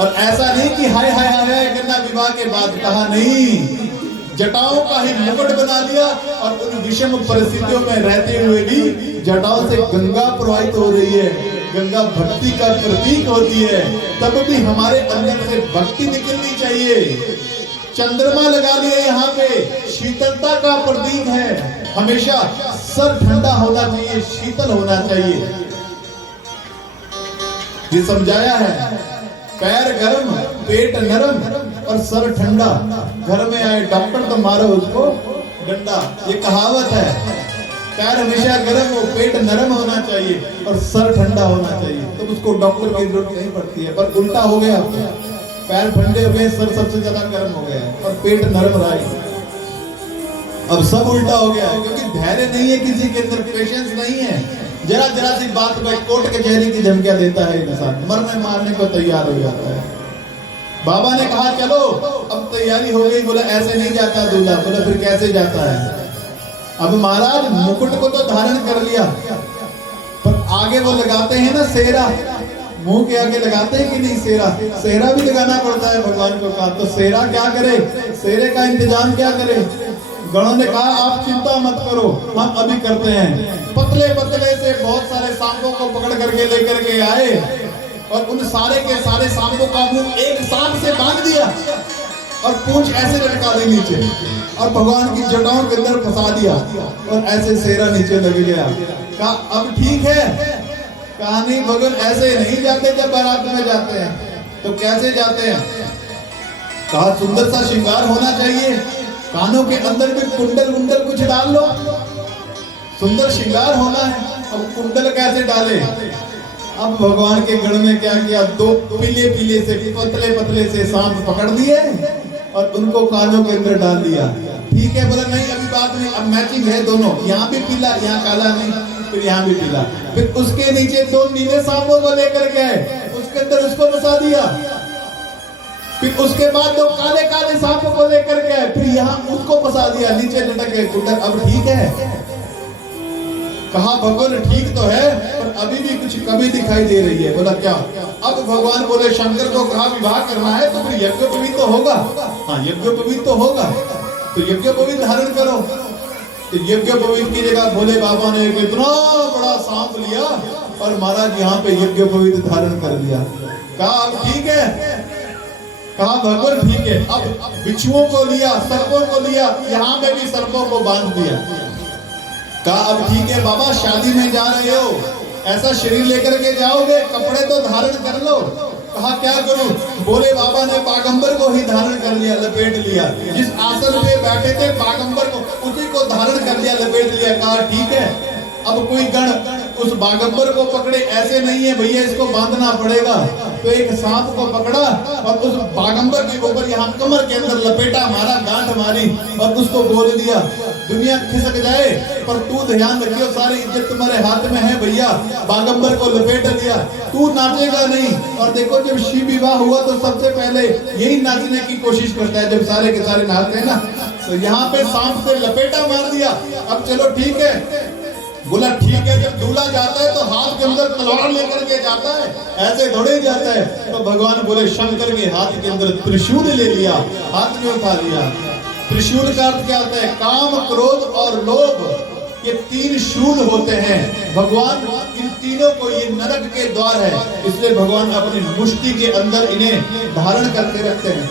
और ऐसा नहीं कि हाय हाय हाय करना विवाह के बाद, कहा नहीं, जटाओं का ही मुकुट बना लिया और उन विषम परिस्थितियों में रहते हुए भी जटाओं से गंगा प्रवाहित हो रही है, गंगा भक्ति का प्रतीक होती है, तब भी हमारे अंदर से भक्ति निकलनी चाहिए। चंद्रमा लगा लिया यहाँ पे, शीतलता का प्रतीक है, हमेशा सर ठंडा होना चाहिए, शीतल होना चाहिए। ये समझाया है, पैर गर्म पेट नरम और सर ठंडा, घर में आए डॉक्टर तो मारो उसको डंडा, ये कहावत है। पैर हमेशा गर्म हो, पेट नरम होना चाहिए और सर ठंडा होना चाहिए, तो उसको डॉक्टर की जरूरत नहीं पड़ती है। पर उल्टा हो गया, पैर ठंडे हो गए, सर सबसे ज्यादा गर्म हो गया और पेट नरम रहा है। अब सब उल्टा हो गया, क्योंकि धैर्य नहीं है किसी के अंदर, पेशेंस नहीं है। जरा जरा सी बात पे कोर्ट कचहरी की धमकियां देता है इंसान, मरने मारने को तैयार हो जाता है। बाबा ने कहा चलो अब तैयारी हो गई, बोला ऐसे नहीं जाता दूल्हा, बोला फिर कैसे जाता है? अब महाराज मुकुट को तो धारण कर लिया, पर आगे वो लगाते हैं ना सेहरा, मुंह के आगे लगाते हैं कि नहीं सेहरा, सेहरा भी लगाना पड़ता है भगवान को कहा, तो सेहरा क्या करे, सेहरे का इंतजाम क्या करे? गणों ने कहा आप चिंता मत करो, हम अभी करते हैं। पतले पतले से बहुत सारे सांपों को पकड़ करके लेकर के आए और उन सारे के सारे सांपों का मुंह एक सांप से बांध दिया और पूंछ ऐसे लटका दी नीचे और भगवान की जटाओं के अंदर फंसा दिया और ऐसे सेहरा नीचे लग गया। कहा अब ठीक है? कहा नहीं भगवान ऐसे नहीं जाते, जब बारात में जाते हैं तो कैसे जाते हैं? कहा सुंदर सा श्रृंगार होना चाहिए, कानों के अंदर भी कुंडल कुंडल कुछ डाल लो, सुंदर श्रृंगार होना है। अब कुंडल कैसे डाले? अब भगवान के गण में क्या किया, दो पीले पीले से पतले पतले से सांप पकड़ दिए और उनको कानों के अंदर डाल दिया। ठीक है, बोला नहीं अभी बात नहीं, अब मैचिंग है दोनों, यहाँ भी पीला यहाँ काला नहीं, फिर यहाँ भी पीला। फिर उसके नीचे दो नीले सांपों को लेकर गए, उसके अंदर उसको फंसा दिया। फिर उसके बाद दो काले काले सांपों को लेकर गए, फिर यहाँ उसको फंसा दिया, नीचे लटक गए कुंडल। अब ठीक है? कहा भगवान ठीक तो है, पर अभी भी कुछ कमी दिखाई दे रही है। बोला क्या? अब भगवान बोले शंकर को कहा विवाह करना है तो फिर यज्ञोपवीत तो होगा। हाँ यज्ञोपवीत तो होगा, तो यज्ञोपवीत धारण करो। तो यज्ञोपवीत की जगह भोले बाबा ने इतना बड़ा सांप लिया और महाराज यहाँ पे यज्ञोपवीत धारण कर लिया। कहा अब ठीक है? कहा भगवान ठीक है। अब बिच्छुओं को लिया, सर्पों को लिया, यहाँ पे भी सर्पों को बांध दिया। कहा अब ठीक है बाबा, शादी में जा रहे हो, ऐसा शरीर लेकर के जाओगे, कपड़े तो धारण कर लो। कहा क्या करूं? बोले बाबा ने बागंबर को ही धारण कर लिया, लपेट लिया। जिस आसन पे बैठे थे बागंबर को, उसी को धारण कर लिया, लपेट लिया। कहा ठीक है। अब कोई गण उस बागंबर को पकड़े, ऐसे नहीं है भैया इसको बांधना पड़ेगा, तो एक सांप को पकड़ा और उस बागंबर के ऊपर यहाँ कमर के अंदर लपेटा मारा, गांठ मारी और उसको बोल दिया दुनिया खिसक जाए पर तू ध्यान रखियो, सारी इज्जत तुम्हारे हाथ में है भैया। बागंबर को लपेट दिया, तू नाचेगा नहीं। और देखो जब शिव विवाह हुआ तो सबसे पहले यही नाचने की कोशिश करता है, जब सारे के सारे नाचते हैं ना, तो यहाँ पे सांप से लपेटा मार दिया। अब चलो ठीक है। बोला ठीक है। जब दूल्हा जाता है तो हाथ के अंदर तलवार लेकर के जाता है, ऐसे दौड़े जाता है। तो भगवान बोले शंकर के हाथ के अंदर त्रिशूल ले लिया, हाथ में उठा लिया। त्रिशूल का अर्थ क्या होता है? काम, क्रोध और लोभ, ये तीन शूल होते हैं। भगवान इन तीनों को, ये नरक के द्वार है, इसलिए भगवान अपनी मुष्टि के अंदर इन्हें धारण करके रखते हैं।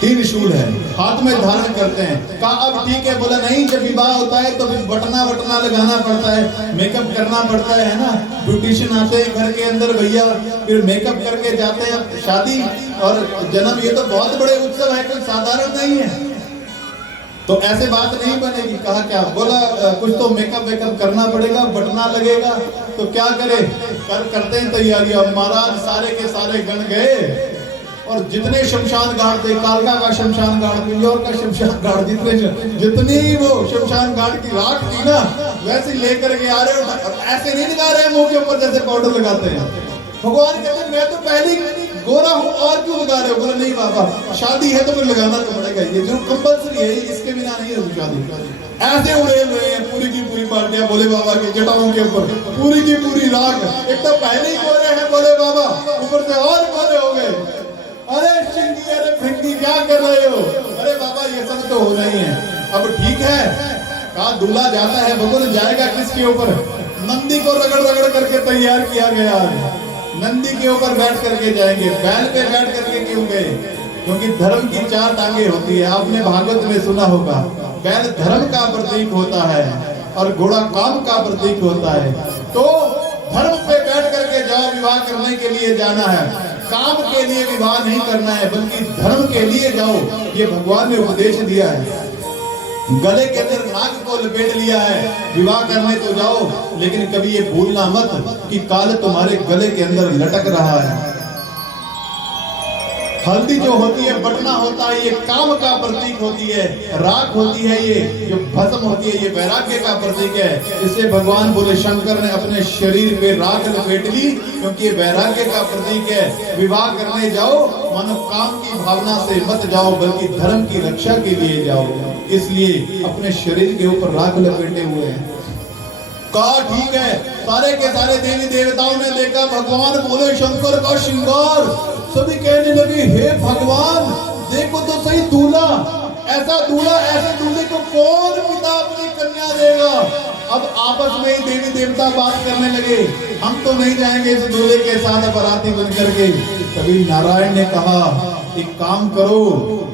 तीन शूल है, हाथ में धारण करते हैं। कहा अब ठीक है। बोला नहीं, जब विवाह होता है तो फिर बटना वटना लगाना पड़ता है, मेकअप करना पड़ता है ना। ब्यूटिशियन आते हैं घर के अंदर भैया, फिर मेकअप करके जाते हैं। शादी और जन्म ये तो बहुत बड़े उत्सव है, कोई साधारण नहीं है, तो ऐसे बात नहीं बनेगी। कहा क्या? बोला कुछ तो मेकअप वेकअप करना पड़ेगा, बटना लगेगा, तो क्या करे? करते हैं तैयारी। अब महाराज सारे के सारे गण गए और जितने शमशान घाट थे, कालका का शमशान घाट, पिंजौर का शमशान घाट, जितनी वो शमशान घाट की राख थी ना, वैसे लेकर के आ रहे हो। ऐसे नहीं लगा रहे मुंह के ऊपर जैसे पाउडर लगाते हैं। भगवान कहते मैं तो पहले गोरा हूँ और क्यों लगा रहे हो? बोला नहीं बाबा, शादी है तो फिर लगाना तो पड़ेगा, ये जो कंपल्सरी है, इसके बिना नहीं है शादी। ऐसे उड़े हुए हैं पूरी की पूरी पार्टियां भोले बाबा के जटाओं के ऊपर, पूरी की पूरी राख। एक तो पहले ही गोरे हैं भोले बाबा, ऊपर से और गोरे हो गए। अरे शिंगी, अरे भिंगी क्या कर रहे हो? अरे बाबा ये सब तो हो रही है। अब ठीक है, कहा दूल्हा जाता है, भगवान जाएगा किसके ऊपर? नंदी को रगड़ रगड़ करके तैयार किया गया है। नंदी के ऊपर बैठ करके जाएंगे। बैल पे बैठ करके क्यों गए? क्योंकि धर्म की 4 टांगे होती है। आपने भागवत में सुना होगा, बैल धर्म का प्रतीक होता है और घोड़ा काम का प्रतीक होता है। तो धर्म पे बैठ करके जाओ, विवाह करने के लिए जाना है, काम के लिए विवाह नहीं करना है, बल्कि धर्म के लिए जाओ। ये भगवान ने उपदेश दिया है। गले के अंदर नाग को लपेट लिया है, विवाह करने तो जाओ, लेकिन कभी ये भूलना मत कि काल तुम्हारे गले के अंदर लटक रहा है। हल्दी जो होती है, बटना होता है, ये काम का प्रतीक होती है। राख होती है, ये जो भस्म होती है, ये वैराग्य का प्रतीक है। इससे भगवान बोले शंकर ने अपने शरीर पे राख लपेट ली, क्योंकि ये वैराग्य का प्रतीक है। विवाह करने जाओ, मानो काम की भावना से मत जाओ, बल्कि धर्म की रक्षा के लिए जाओ। इसलिए अपने शरीर के ऊपर राख लपेटे हुए हैं। कहा ठीक है, सारे के सारे देवी देवताओं ने देखा, भगवान बोले शंकर का श्रृंगार। सभी कहने लगे, हे भगवान देखो तो सही दूल्हा, ऐसा दूल्हा, ऐसे दूल्हे को कौन पिता अपनी कन्या देगा? अब आपस में ही देवी देवता बात करने लगे, हम तो नहीं जाएंगे इस दूल्हे के साथ बाराती बन करके। तभी नारायण ने कहा, एक काम करो,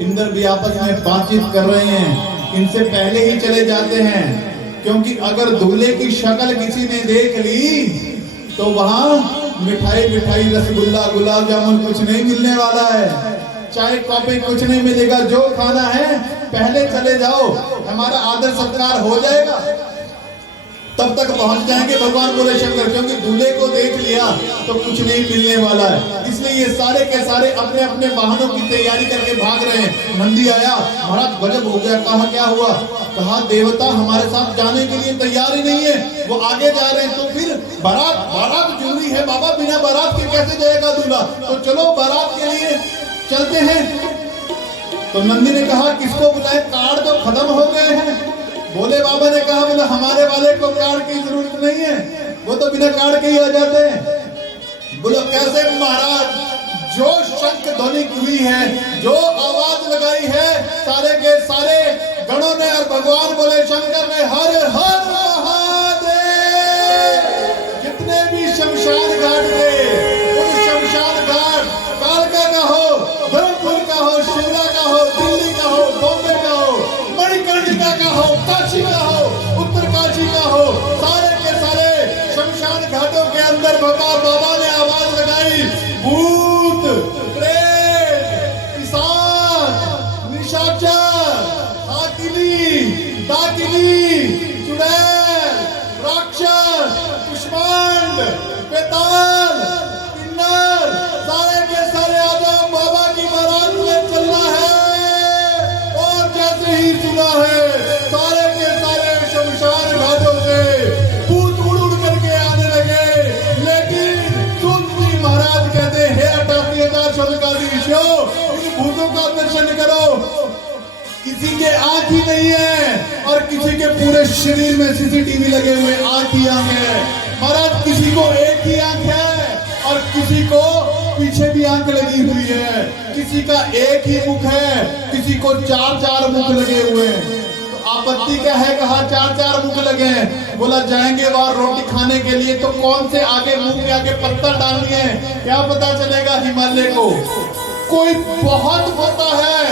इंद्र भी आपस में बातचीत कर रहे हैं, इनसे पहले ही चले जाते हैं, क्योंकि अगर दूल्हे की शक्ल किसी ने देख ली तो वहां मिठाई मिठाई रसगुल्ला गुलाब जामुन कुछ नहीं मिलने वाला है, चाय कॉफी कुछ नहीं मिलेगा। जो खाना है पहले चले जाओ, हमारा आदर सत्कार हो जाएगा, तब तक पहुंच जाएंगे। भगवान बोले शंकर, क्योंकि दूल्हे को देख लिया तो कुछ नहीं मिलने वाला है। इसलिए ये सारे के सारे अपने अपने वाहनों की तैयारी करके भाग रहे हैं। नंदी आया, महाराज गजब हो गया। कहा क्या हुआ? कहा देवता हमारे साथ जाने के लिए तैयार ही नहीं है, वो आगे जा रहे हैं। तो फिर बारात जरूरी है बाबा, बिना बारात के कैसे जाएगा दूल्हा? तो चलो बारात के लिए चलते हैं। तो नंदी ने कहा किसको बुलाए, कार्ड तो खत्म हो गए हैं। बोले बाबा ने कहा, बोले हमारे वाले को कार्ड की जरूरत नहीं है, वो तो बिना कार्ड के ही आ जाते हैं। बोलो कैसे महाराज? जो शंख ध्वनि हुई है, जो आवाज लगाई है, सारे के सारे गणों ने और भगवान बोले शंकर ने हर हर महादेव। जितने भी शमशान घाट थे, उन शमशान घाट कालका का हो, धर्मपुर का हो, शिमला का हो, दिल्ली का हो, बॉम्बे का हो, मणिकर्णिका का हो, काशी का हो, उत्तर काशी का हो, सारे के सारे शमशान घाटों के अंदर बाबा ने आवाज लगाई, भूत प्रेत पिशाच निशाचर हाकिनी डाकिनी चुड़ैल राक्षस कुष्मांड बेताल किन्नर, सारे के सारे आदम बाबा की बारात में चलना है। और जैसे ही सुना है, सारे के सारे शमशान घाटों से भूत उड़ उड़ करके आने लगे। लेकिन तुलसी महाराज कहते हैं, हे 88,000 शब्दकाधीशो, इन भूतों का दर्शन करो। किसी के आंख ही नहीं है और किसी के पूरे शरीर में सीसीटीवी लगे हुए आंख ही आंख है। महाराज किसी को एक ही आंख है और किसी को पीछे भी आंख लगी हुई है, किसी का एक ही मुख है, किसी को 4-4 मुख लगे हुए हैं। तो आपत्ति क्या है? कहा 4-4 मुख लगे हैं। बोला जाएंगे बाहर रोटी खाने के लिए तो कौन से आगे मुंह के आगे पत्थर डालनी है, क्या पता चलेगा हिमालय को? कोई बहुत होता है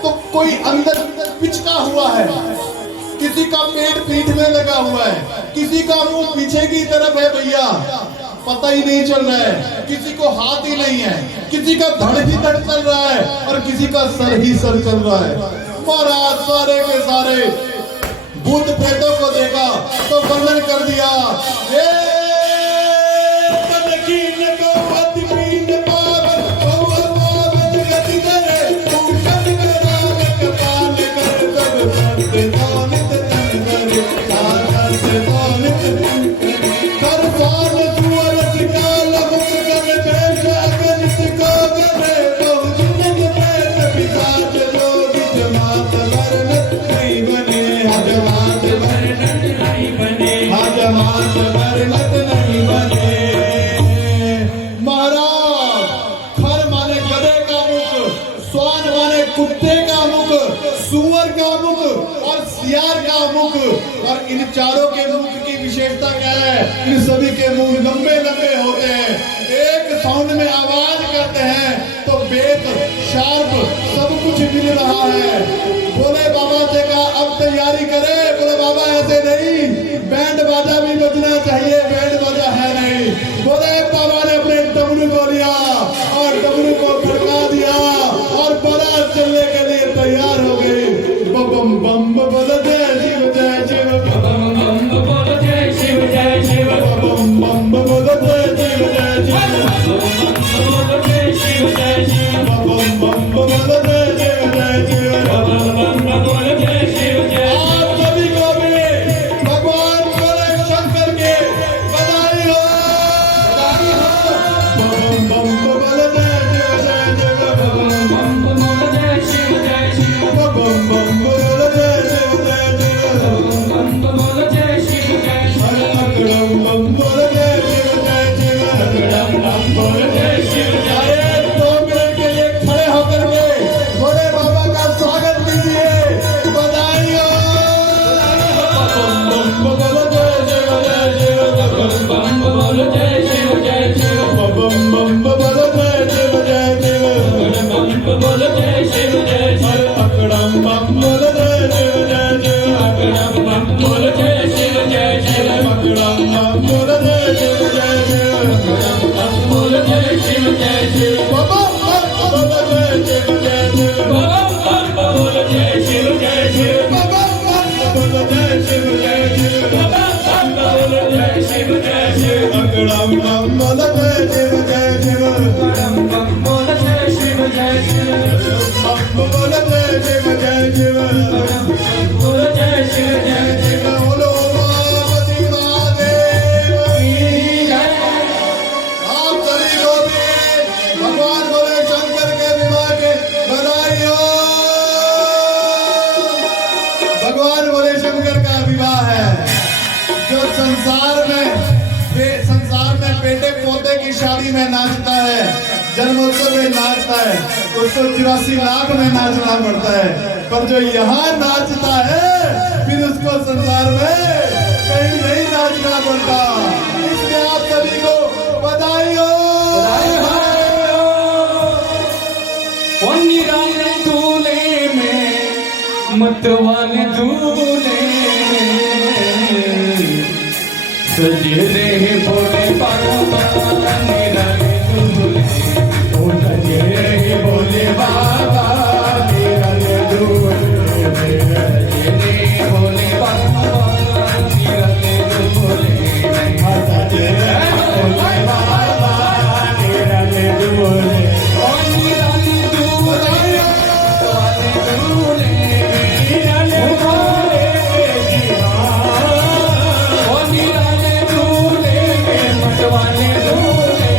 तो कोई अंदर पिचका हुआ है, किसी का पेट पीठ में लगा हुआ है, किसी का मुंह पीछे की तरफ है, भैया पता ही नहीं चल रहा है। किसी को हाथ ही नहीं है, किसी का धड़ ही धड़ चल रहा है और किसी का सर ही सर चल रहा है। महाराज सारे के सारे भूत प्रेतों को देखा तो वर्णन कर दिया, नहीं बने मुख, और इन चारों के मुख की विशेषता क्या है? इन सभी के मुंह लंबे लंबे होते हैं, एक साउंड में आवाज करते हैं तो बेस शार्प सब कुछ मिल रहा है। बोले बाबा से कहा अब तैयारी करे, बोले बाबा ऐसे नहीं, बैंड बाजा भी बजना चाहिए, बैंड बाजा है नहीं। बोले बाबा ने अपने डमरू को लिया और डमरू को खड़का दिया और बारात चलने के लिए तैयार हो गई। बम बम बोल जय शिव जय शिव, बम बम बोल जय शिव जय शिव, बम बम बोल जय शिव जय शिव, बोल जय शिव जय शिव, बम बम बोल जय शिव जय शिव। बम बोल जय शिव जय शिव। आप सभी को भी भगवान भोले शंकर के बधाई हो। बम बम बोल जय शिव जय शिव, बम बोल जय शिव जय शिव, बम बम बोल जय शिव जय शिव। बम बोल जय शिव जय शिव, अकड़म बम बोल जय शिव जय शिव, बम बोल जय शिव जय शिव। अरे 2 मिनट के लिए खड़े होकर के भोले बाबा का स्वागत कीजिए, बधाई हो। बम बम बोल जय शिव जय शिव, बम बोल जय शिव जय शिव, बम बम बोल जय शिव जय शिव। बम बोल जय शिव जय शिव, अकड़म बम बोल जय शिव जय शिव, बम बोल जय शिव जय शिव, अकड़म बम बोल जय शिव जय शिव। बम बोल जय शिव जय शिव, बाबा बोल जय शिव जय शिव, बम बोल जय शिव जय शिव, बाबा बोल जय शिव जय शिव। बम बोल जय शिव जय शिव, अकड़म बम बोल जय शिव जय शिव, बम बोल जय शिव जय शिव, बम बोल जय शिव जय शिव। बोल जय शिव जय शिव। बोलो उमापति महादेव की जय। आप सभी को भी भगवान भोले शंकर के विवाह के बधाई हो। भगवान भोले शंकर का विवाह है जो संसार में बेटे पोते की शादी में नाचता है, जन्मोत्सव में नाचता है, उसको 84 लाख में नाचना पड़ता है, पर जो यहाँ नाचता है फिर उसको संसार में कहीं नहीं नाचना पड़ता। इसलिए आप सभी को बधाई हो। ओ निराले दूल्हे में मतवाले दूल्हे सजे रहे भोले बाबा, निराले दूल्हे ओ सजे रहे भोले बाबा, निराले दूल्हे सजे रहे भोले बाबा, निराले दूल्हे सजे रहे भोले बाबा, निराले दूल्हे। ओ निराले दूल्हे वाले दूल्हे, निराले दूल्हे ओ निराले दूल्हे मतवाले दूल्हे,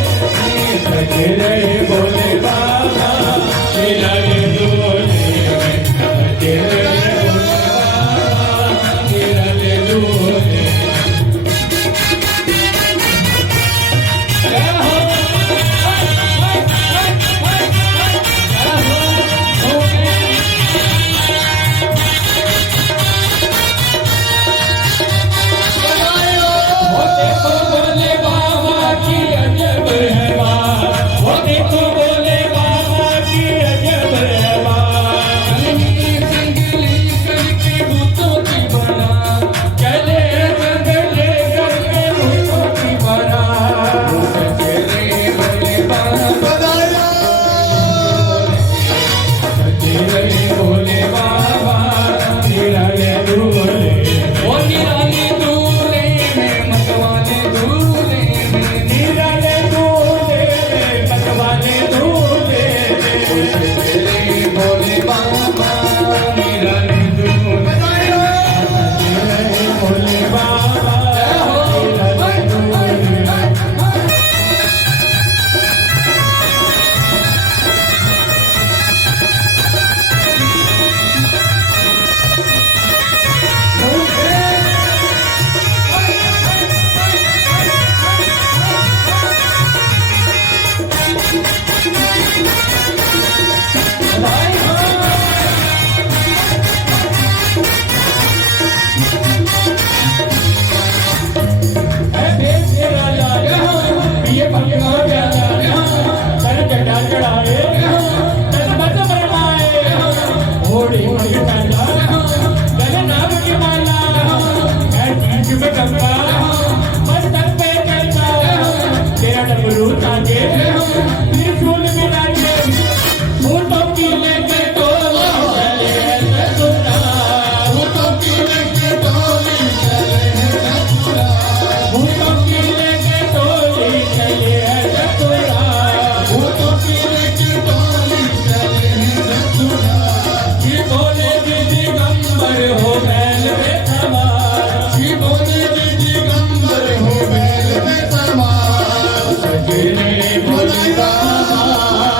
रहे भोले बाबा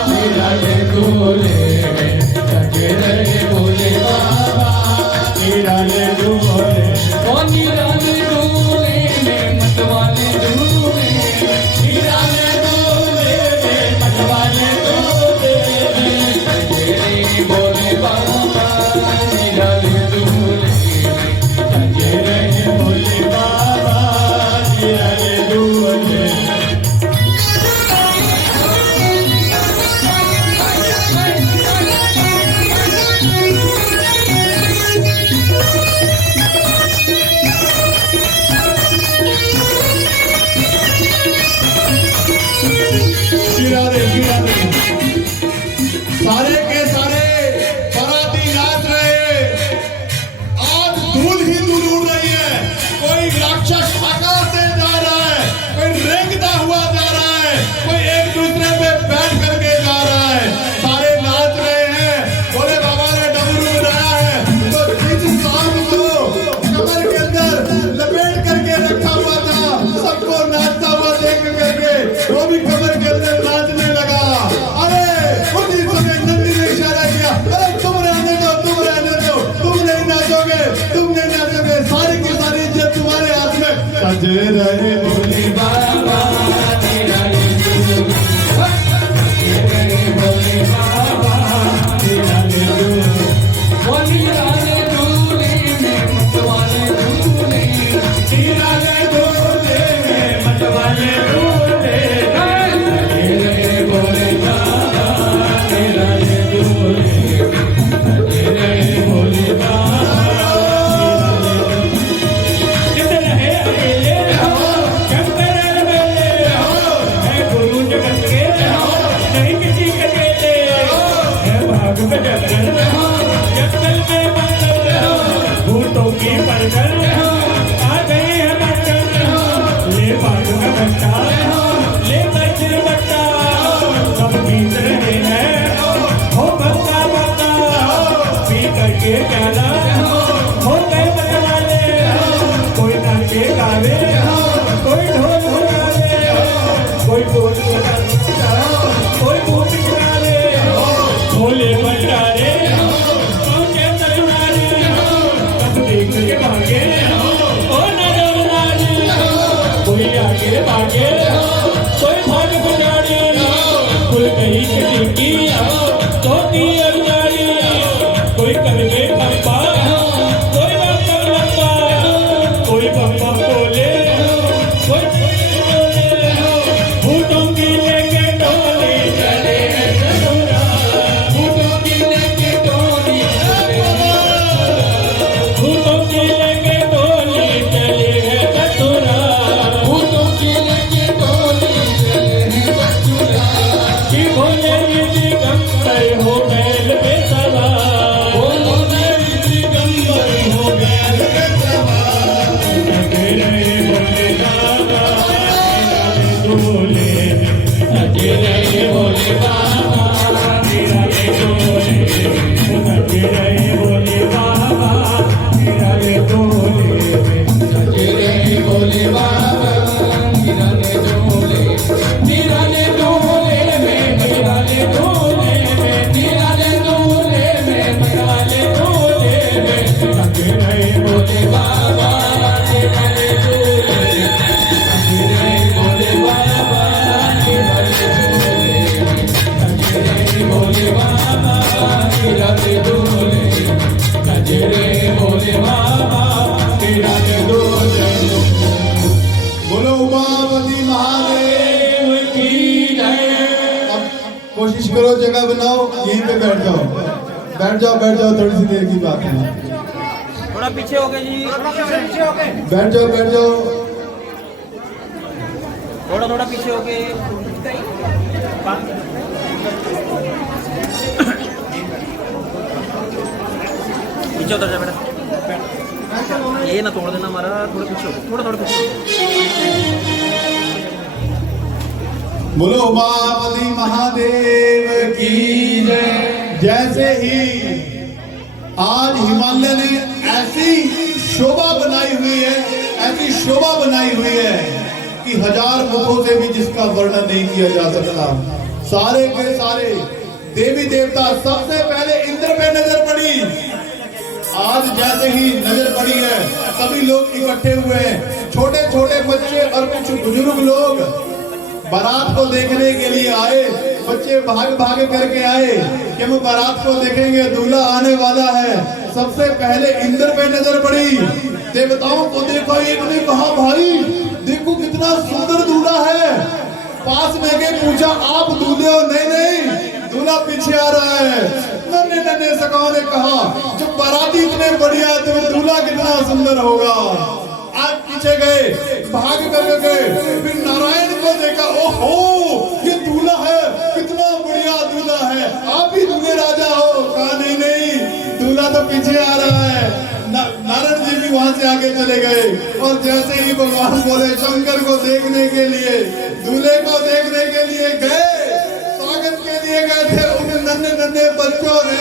निराले डोले सजे रहे भोले बाबा निराले डोले ओ निराले डोले में मतवाले डोले निराले डोले में मतवाले डोले सजे रहे भोले बाबा निराले डोले सजे रहे भोले बाबा निराले डोले सारे के सारे बाराती नाच रहे। आज धूल ही धूल उड़ रही है। कोई राक्षस आकाश से जा रहा है, कोई रेंगता हुआ जा रहा है, कोई एक दूसरे पे बैठ करके जा रहा है। सारे नाच रहे हैं। भोले बाबा ने डमरू बजाया है तो जिस सांप को कमर के अंदर लपेट करके रखा हुआ था, सबको नाचता हुआ देख करके वो भी कमर के अंदर नाचने लगा। अरे उसी समय नंदी ने इशारा किया, अरे तुम रहने दो, तुम रहने दो, तुम नहीं नाचोगे, तुम नहीं नाचोगे, सारी की सारी इज्जत तुम्हारे हाथ में। सजे रहे भोले बाबा निराले डोले सजे रहे भोले बाबा निराले डोले ओ निराले डोले में मतवाले डोले निराले डोले में मतवाले डोले सजे रहे भोले बाबा निराले डोले सजे रहे भोले बाबा जितने है अकेले शंकर मेले है गुरु जगत के नहीं किसी के केले है भाग में जंगल में मंगल भूतों की परगल आ गए हैं मंगल ले भाग में बट्टा ले बच्चे बट्टा सब गीत रहे हैं हो बच्चा बच्चा पी करके प्याला हो गए मतवाले कोई नाचे गावे कोई ढोल बजावे कोई ढोल बजावे कोई बूट गिरावे भोले भंडारे पहुंचे तलवारे सब देख के भागे ओ नर नारी कोई आगे भागे कोई भाग गुजारे कोई कहीं किसी की धोती अरुणारी कोई करवे खप्पा कोई बम लप्पा कोई बम बोले कोई बोले भूतों की लेके डोली चले हैं चतुरा भूतों की लेके डोली चले भूतों की लेके डोली चले हैं चतुरा भूतों की लेके डोली चले हैं चतुरा कि भोले दिगंबर हो बैल पे सवार भोले दिगंबर हो बैल पे सवार सजे रहे भोले बाबा निराले डोले सजे रहे भोले बाबा निराले डोले सजे रहे भोले बाबा निराले डोले सजे रहे भोले बाबा निराले डोले निराले डोले में निराले डोले में निराले डोले में निराले डोले में सजे रहे भोले बाबा निराले डोले सजे रहे भोले बाबा निराले डोले सजे रहे भोले बाबा निराले डोले सजे रहे भोले बाबा निराले डोले बोलो उमापति महादेव की जय अब कोशिश करो, जगह बनाओ, यहीं पे बैठ जाओ, बैठ जाओ, बैठ जाओ, थोड़ी सी देर की बात है। थोड़ा पीछे हो गए जी, पीछे हो गए, बैठ जाओ, बैठ जाओ। थोड़ा पीछे हो गए। पीछे उतर जा बेटा, ये ना तोड़ देना हमारा, थोड़ा पीछे हो गए, थोड़ा पीछे हो गए। बोलो उमापति महादेव की जय। जैसे ही आज हिमालय ने ऐसी शोभा बनाई हुई है, ऐसी शोभा बनाई हुई है कि 1000 मुखों से भी जिसका वर्णन नहीं किया जा सकता। सारे के सारे देवी देवता सबसे पहले इंद्र पे नजर पड़ी। आज जैसे ही नजर पड़ी है सभी लोग इकट्ठे हुए हैं, छोटे छोटे बच्चे और कुछ बुजुर्ग लोग बारात को देखने के लिए आए। बच्चे भाग भाग करके आए कि हम बारात को देखेंगे, दूल्हा आने वाला है। सबसे पहले इंद्र पे नजर पड़ी। देवताओं को देखा, एक ने कहा भाई देखो कितना सुंदर दूल्हा है। पास में गए, पूछा आप दूल्हे हो? नहीं नहीं, दूल्हा पीछे आ रहा है। नन्हे नन्हे सखाओं ने कहा जब बाराती इतने बढ़िया है तो दूल्हा कितना सुंदर होगा। आज पीछे गए, भाग कर गए, फिर नारायण को देखा, ओहो ये दूल्हा है, कितना बढ़िया दूल्हा है, आप ही दूल्हे राजा हो? कहा नहीं नहीं, दूल्हा तो पीछे आ रहा है। नारायण जी भी वहां से आगे चले गए और जैसे ही भगवान बोले शंकर को देखने के लिए, दूल्हे को देखने के लिए गए, स्वागत के लिए गए थे, उन नन्हे नन्हे बच्चों ने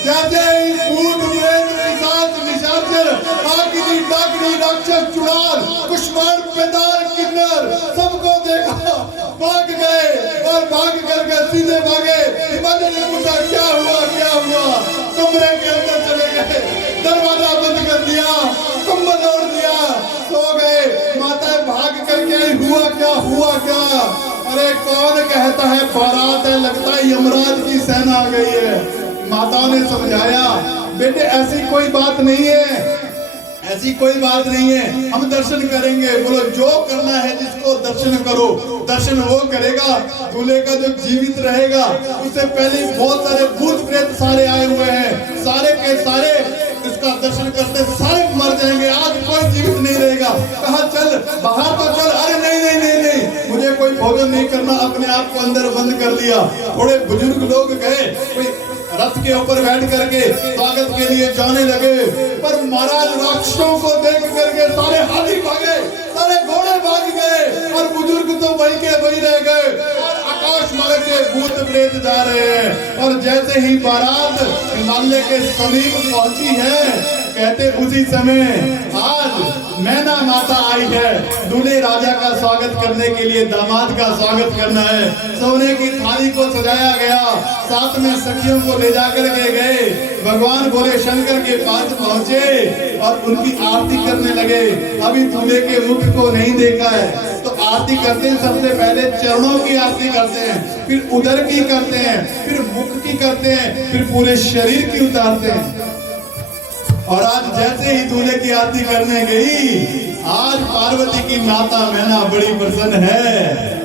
जैसे ही भूत प्रेत पिशाच निशाचर आखिरी डाकनी राक्षस चुड़ैल कुष्मांड पेदार किन्नर सबको देखा, भाग गए और भाग करके सीधे भागे। हिमालय ने पूछा क्या हुआ क्या हुआ? कमरे के अंदर चले गए, दरवाजा बंद कर दिया, कंबल ओढ़ दिया, सो गए। माताएं भाग करके हुआ क्या हुआ क्या? अरे कौन कहता है बारात है, लगता है यमराज की सेना आ गई है। माताओं ने समझाया बेटे ऐसी कोई बात नहीं है, ऐसी कोई बात नहीं है, हम दर्शन करेंगे। बोलो जो करना है जिसको दर्शन करो, दर्शन वो करेगा। दूल्हे का जो जीवित रहेगा, उससे पहले बहुत सारे भूत प्रेत सारे आए हुए हैं, सारे के सारे इसका दर्शन करते सारे मर जाएंगे, आज कोई जीवित नहीं रहेगा। कहा चल बाहर तो चल। अरे नहीं नहीं नहीं नहीं, मुझे कोई भोजन नहीं करना, अपने आप को अंदर बंद कर लिया। थोड़े बुजुर्ग लोग गए, कोई रथ के ऊपर बैठ करके स्वागत के लिए जाने लगे, पर महाराज राक्षसों को देख करके सारे हाथी भागे, सारे घोड़े भाग गए और बुजुर्ग तो वही के वही रह गए और आकाश मार्ग से भूत प्रेत जा रहे हैं। और जैसे ही बारात हिमालय के समीप पहुंची है, कहते उसी समय आज मैना माता आई है, दूल्हे राजा का स्वागत करने के लिए, दामाद का स्वागत करना है। सोने की थाली को सजाया गया, साथ में सखियों को ले जाकर के गए। भगवान भोले शंकर के पास पहुंचे और उनकी आरती करने लगे। अभी दूल्हे के मुख को नहीं देखा है तो आरती करते हैं, सबसे पहले चरणों की आरती करते हैं, फिर उदर की करते हैं, फिर मुख की करते हैं, फिर पूरे शरीर की उतारते हैं। और आज जैसे ही दूल्हे की आरती करने गई, आज पार्वती की माता मैना बड़ी प्रसन्न है,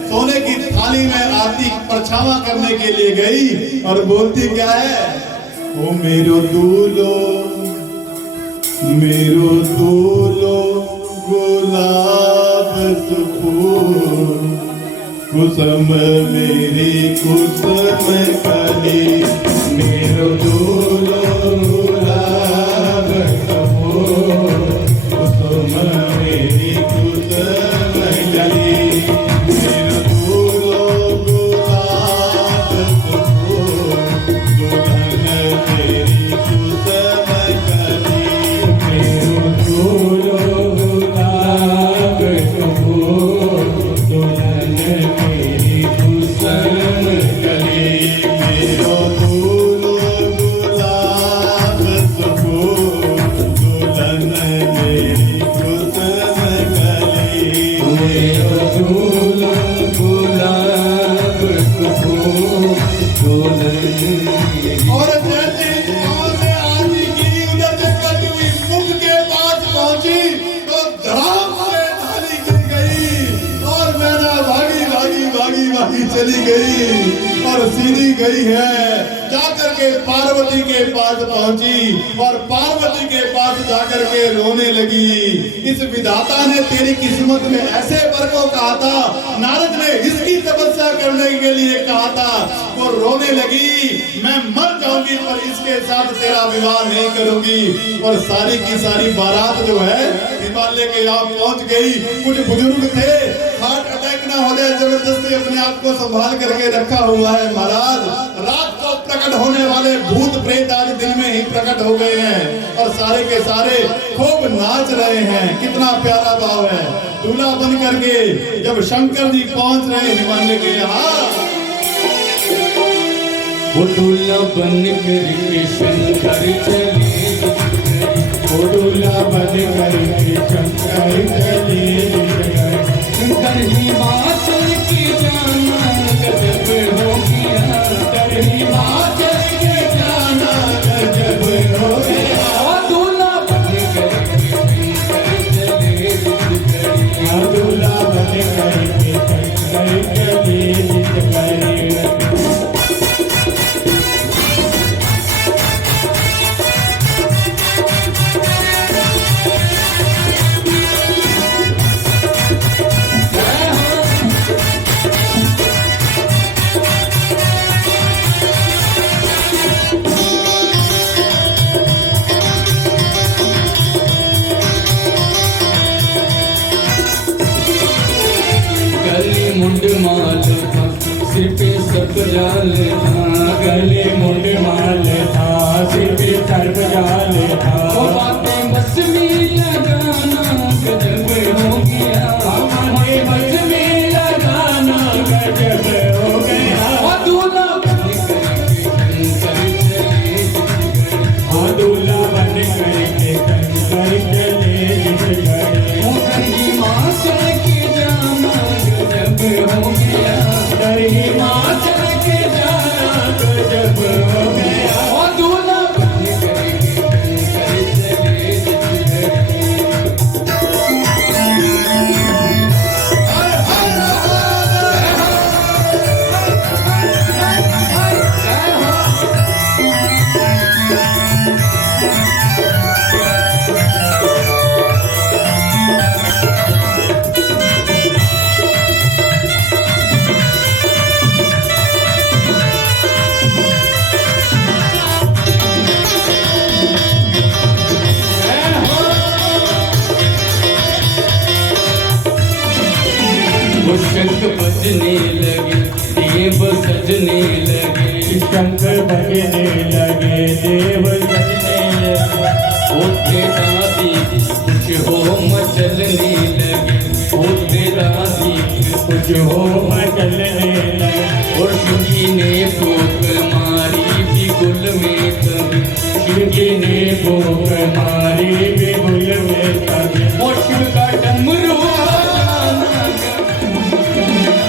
सोने की थाली में आरती परछावा करने के लिए गई और बोलती क्या है? ओ मेरो दूल्हो गुलाब फूल, कुसुम मेरी कुसुम कली, मेरो दूल्हो गुलाब फूल, कुसुम मेरी कुसुम कली, मेरो दूल्हो गुलाब फूल, दुल्हन मेरी कुसुम कली, मेरो दूल्हो गुलाब फूल, दुल्हन मेरी कुसुम कली, मेरो दूल्हो गुलाब फूल, दुल्हन मेरी कुसुम कली, मेरो दूल्हो गुलाब फूल, दुल्हन। और जैसे गांव से आरती की, उधर से करती हुई मुख के पास पहुंची तो धड़ाम से थाली गिर गई और मैना भागी भागी भागी भागी चली गई और सीधी गई है, जाकर के पार्वती के पास पहुंची और पार्वती के पास जाकर के रोने लगी। इस विधाता ने तेरी किस्मत में ऐसे वर को कहा था, नारद ने इसकी तपस्या करने के लिए कहा था। वो रोने लगी, मैं मर जाऊंगी पर इसके साथ तेरा विवाह नहीं करूंगी। और सारी की सारी बारात जो है हिमालय के यहाँ पहुंच गई। कुछ बुजुर्ग थे, हार्ट अटैक ना हो जाए, जबरदस्ती अपने आप को संभाल करके रखा हुआ है। महाराज रात को प्रकट होने वाले भूत प्रेत आज दिन में ही प्रकट हो गए हैं और सारे के सारे खूब नाच रहे हैं। कितना प्यारा भाव है। दूल्हा बन करके जब शंकर जी पहुंच रहे हिमालय के यहाँ, वो दूल्हा बन करके शंकर चले, वो दूल्हा बन करके शंकर चले, शंकर हिमाचल की जाना गजब हो गया, शंकर हिमाचल की जाना गजब हो गया। वो दूल्हा बन करके शंकर चले, वो दूल्हा बन करके शंकर चले। मुंड माल था सिर पे सर्प जाल था, गले मुंड माल था सिर पे सर्प जाल था। वो बातें बस में लगाना गजब हो गया, हमारे बस में लगाना गजब हो गया। वो दूल्हा बन करके शंकर चले, वो दूल्हा बन करके शंकर चले, हिमाचल की जाना गजब हो गया, हिमाचल के जाना गजब हो गया। वो दूल्हा बन करके शंकर चले, वो शंख बजने लगे, देव सजने लगे, शंख बजने लगे, देव सजने लगे। ओ तेरा दीप कुछ हो मचलने लगे, ओ तेरा दीप कुछ हो मचलने लगे। और शिवजी ने फूक मारी भी गुल में कभी, शिवजी ने फूक मारी भी गुल में कभी। और शिव का डमरू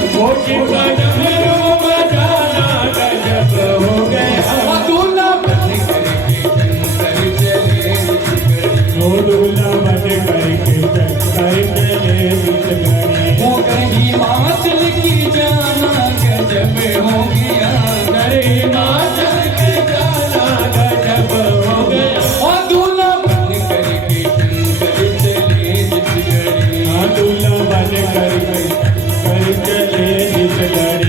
वो शिव का डमरू बजाना गजब हो गया। वो दूल्हा बन करके शंकर चले, वो दूल्हा बन करके शंकर चले। वो हिमाचल की जाना गजब हो गया, हिमाचल की जाना गजब हो गया। वो दूल्हा बन करके शंकर चले, दूल्हा बन करके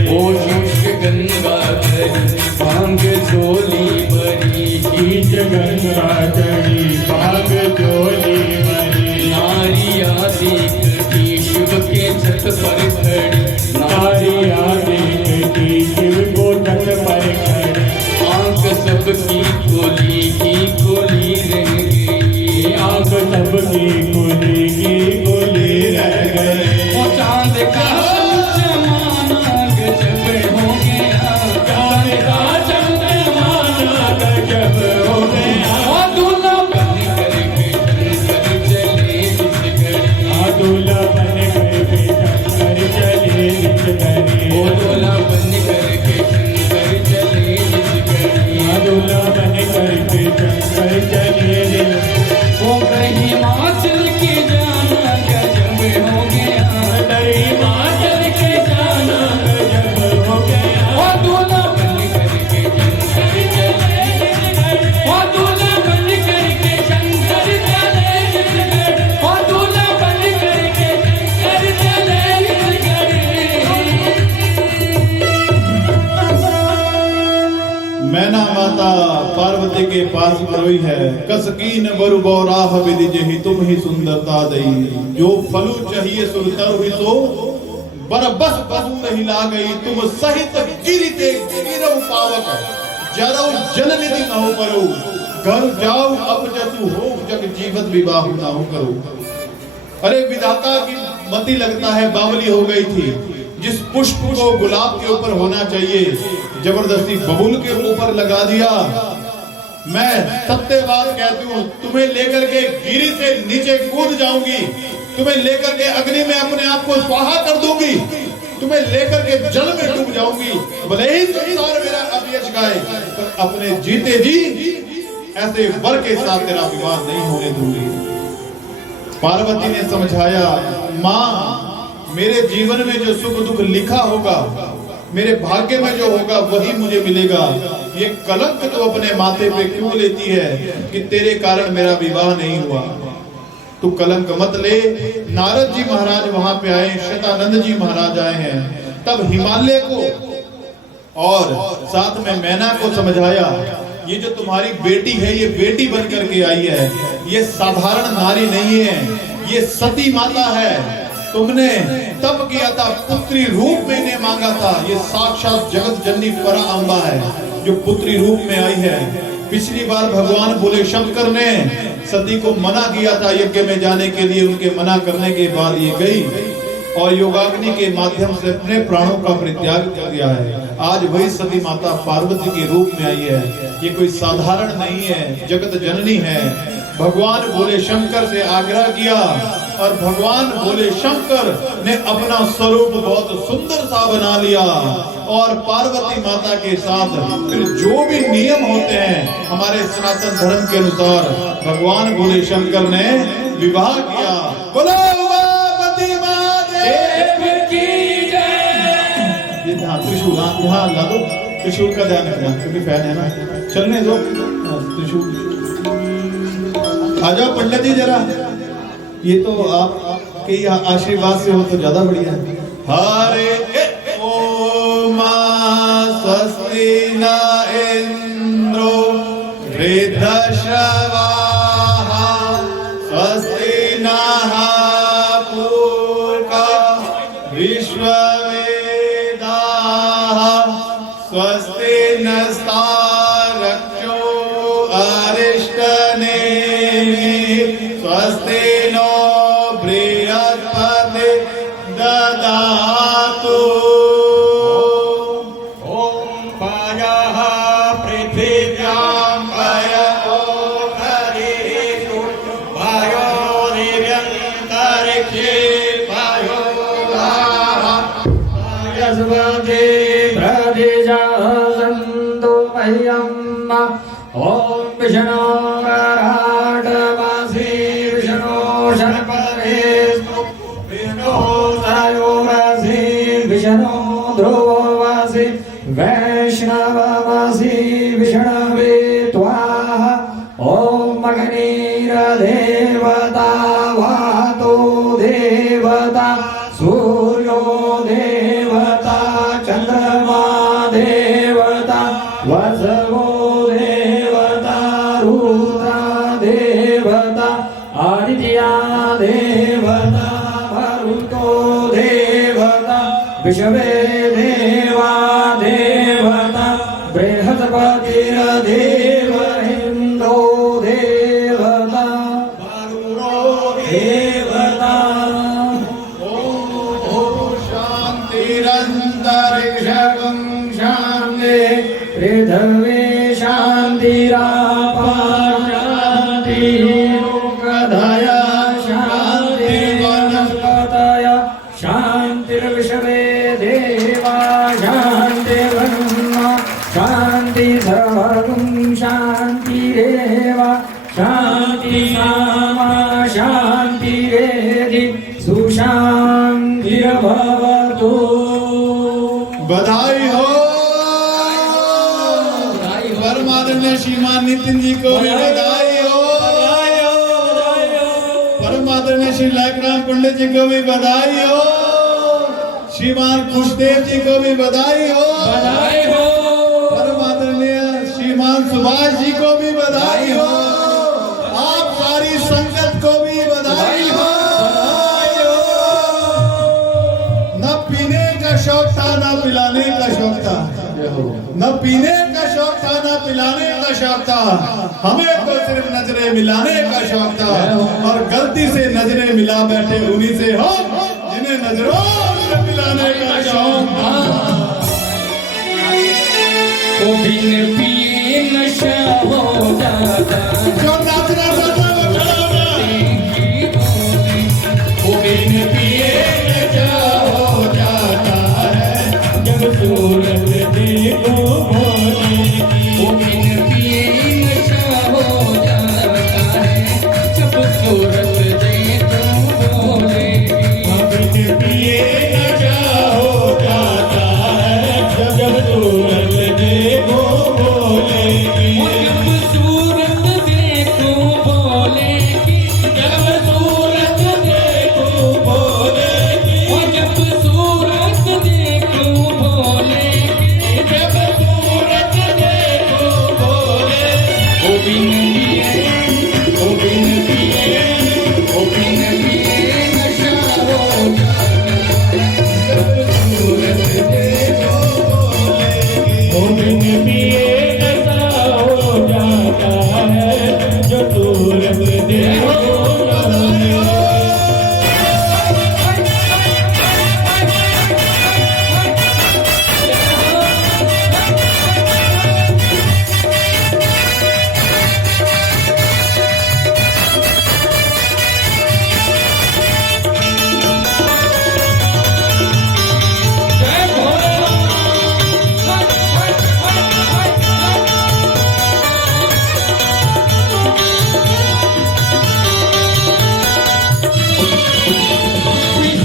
ओ शीश गंगा चढ़ी भांग झोली भरी, शीश गंगा चढ़ी भांग झोली भरी। नारिया देखती शिव के छत पर खड़ी, नारिया देखती शिव को छत पर खड़ी। आंख सबकी खोली रह गई, आंख सबकी खोली रह गई। वो चांद का हिमाचल के जाना गजब हो गया, हिमाचल के जाना गजब हो गया। वो दूल्हा बन करके शंकर चले, वो दूल्हा बन करके शंकर चले, वो दूल्हा बन करके शंकर चले। मैना माता पार्वती के पास बरोई है, कसकीन बरु बौराह विधि जेहि तुम ही सुंदरता दई। जो फलू चाहिए सुरतर हुई सो बरबस बसु नहीं ला गई। तुम सहित गिरिते गिरौ पावक, जरौ जल निधि नहो करो। घर जाओ अब जसु हो जग जीवत विवाह ना हो करो। अरे विधाता की मती लगता है बावली हो गई थी। जिस पुष्प को गुलाब के ऊपर होना चाहिए जबरदस्ती बबूल के ऊपर लगा दिया। मैं सत्य बात कहती हूँ, तुम्हें लेकर के गिरी से नीचे कूद जाऊंगी, तुम्हें लेकर के अग्नि में अपने आप को स्वाहा कर दूंगी, तुम्हें लेकर के जल में डूब जाऊंगी। भले ही संसार मेरा अपयश गाए, पर अपने जीते जी ऐसे वर के साथ तेरा विवाह नहीं होने दूंगी। पार्वती ने समझाया, माँ मेरे जीवन में जो सुख दुख लिखा होगा, मेरे भाग्य में जो होगा वही मुझे मिलेगा। ये कलंक तो अपने माथे पे क्यों लेती है कि तेरे कारण मेरा विवाह नहीं हुआ। तू कलंक मत ले। नारद जी महाराज वहां पे आए, शतानंद जी महाराज आए हैं। तब हिमालय को और साथ में मैना को समझाया, ये जो तुम्हारी बेटी है ये बेटी बन करके आई है, ये साधारण नारी नहीं है, ये सती माता है। तुमने तब किया था, पुत्री रूप में इन्हें मांगा था। ये साक्षात जगत जननी परा अम्बा है जो पुत्री रूप में आई है। पिछली बार भगवान बोले शंकर ने सती को मना किया था यज्ञ में जाने के लिए, उनके मना करने के बाद ये गई और योगाग्नि के माध्यम से अपने प्राणों का परित्याग कर दिया है। आज वही सती माता पार्वती के रूप में आई है। ये कोई साधारण नहीं है, जगत जननी है। भगवान बोले शंकर से आग्रह किया और भगवान बोले शंकर ने अपना स्वरूप बहुत सुंदर सा बना लिया और पार्वती माता के साथ फिर जो भी नियम होते हैं हमारे सनातन धर्म के अनुसार भगवान बोले शंकर ने विवाह किया। बोलो उमापति महादेव की जय। हाँ त्रिशूल, हाँ ला दो, त्रिशूल का ध्यान रखना क्योंकि फैन है ना, चलने दो। त्रिशूल आ जाओ पंडित जी जरा, ये तो आपके आशीर्वाद से हो तो ज्यादा बढ़िया है। हरे ओम स्वस्ति न इंद्रो वृद्धश्रवाः स्वस्ति नः पूर्वा विश्ववेदाः स्वस्ति नस्तारक्षो अरिष्टनेमिः स्वस्ति नो बृहस्पति ददातु। ओम पायः पृथिव्यां पयो हरिषु पायो दिव्यन्तरिक्षे पायो यस्वते प्रदिजासन्तु मह्यम्। ओम विष्णु गराडवासी विष्णु शर्परेस्तु विष्णु सायोरासी विष्णु ध्रुववासी वैष्णववासी विष्णवे त्वाः। ओम अग्निर्देवता वातो देवता सूर्यो देवता चंद्रमा देवता वसवो देवता रुद्रा देवता आदित्या देवता मरुतो देवता विश्वे देवा देवता बृहस्पतिर्देव इंद्रो देवता वरुणो देवता। शांतिरंतरिक्षं शांति पृथ्वी शान्तिरापा शान्ति लोकधया शान्ति वनस्पतय शान्तिर्विश्वे देवा शान्तिर्ब्रह्म शान्ति सर्वं शान्तिरेव शान्ति सामा शान्तिरेधि सुशान्तिर्भवतु। बधाई हो। परमादरणीय श्रीमान नितिन जी को भी बधाई हो। परमादरणीय श्री लाखराम पंडित जी को भी बधाई हो। श्रीमान खुशदेव जी को भी बधाई हो। परमादरणीय श्रीमान सुभाष जी को भी बधाई हो। आप सारी संगत को भी बधाई हो। न पीने का शौक था न पिलाने का शौक था, न पीने का शौक था न पिलाने का शौक था, हमें तो सिर्फ नजरें मिलाने का शौक था और गलती से नजरें मिला बैठे उन्हीं से हो जिन्हें नजरों से मिलाने का शौक था। वो बिन पिए नशा हो जाता जो नाचना चाहता है वो खड़ा हो जाए। वो बिन पिए नशा हो जाता है जब सूरत देखो भोले की। वो बिन पिए नशा हो जाता है जब सूरत देखो भोले की। बिन पिए नशा हो जाता है जब सूरत देखो भोले की। जब सूरत देखो भोले की। जब सूरत देखो भोले की। जब सूरत देखो भोले की। जब सूरत देखो भोले। ओ बिन पिए नशा हो जाता है जब सूरत देखो भोले की। ओ बिन पिए नशा हो जाता है जो सूरत देखो भोले की। जय भोले।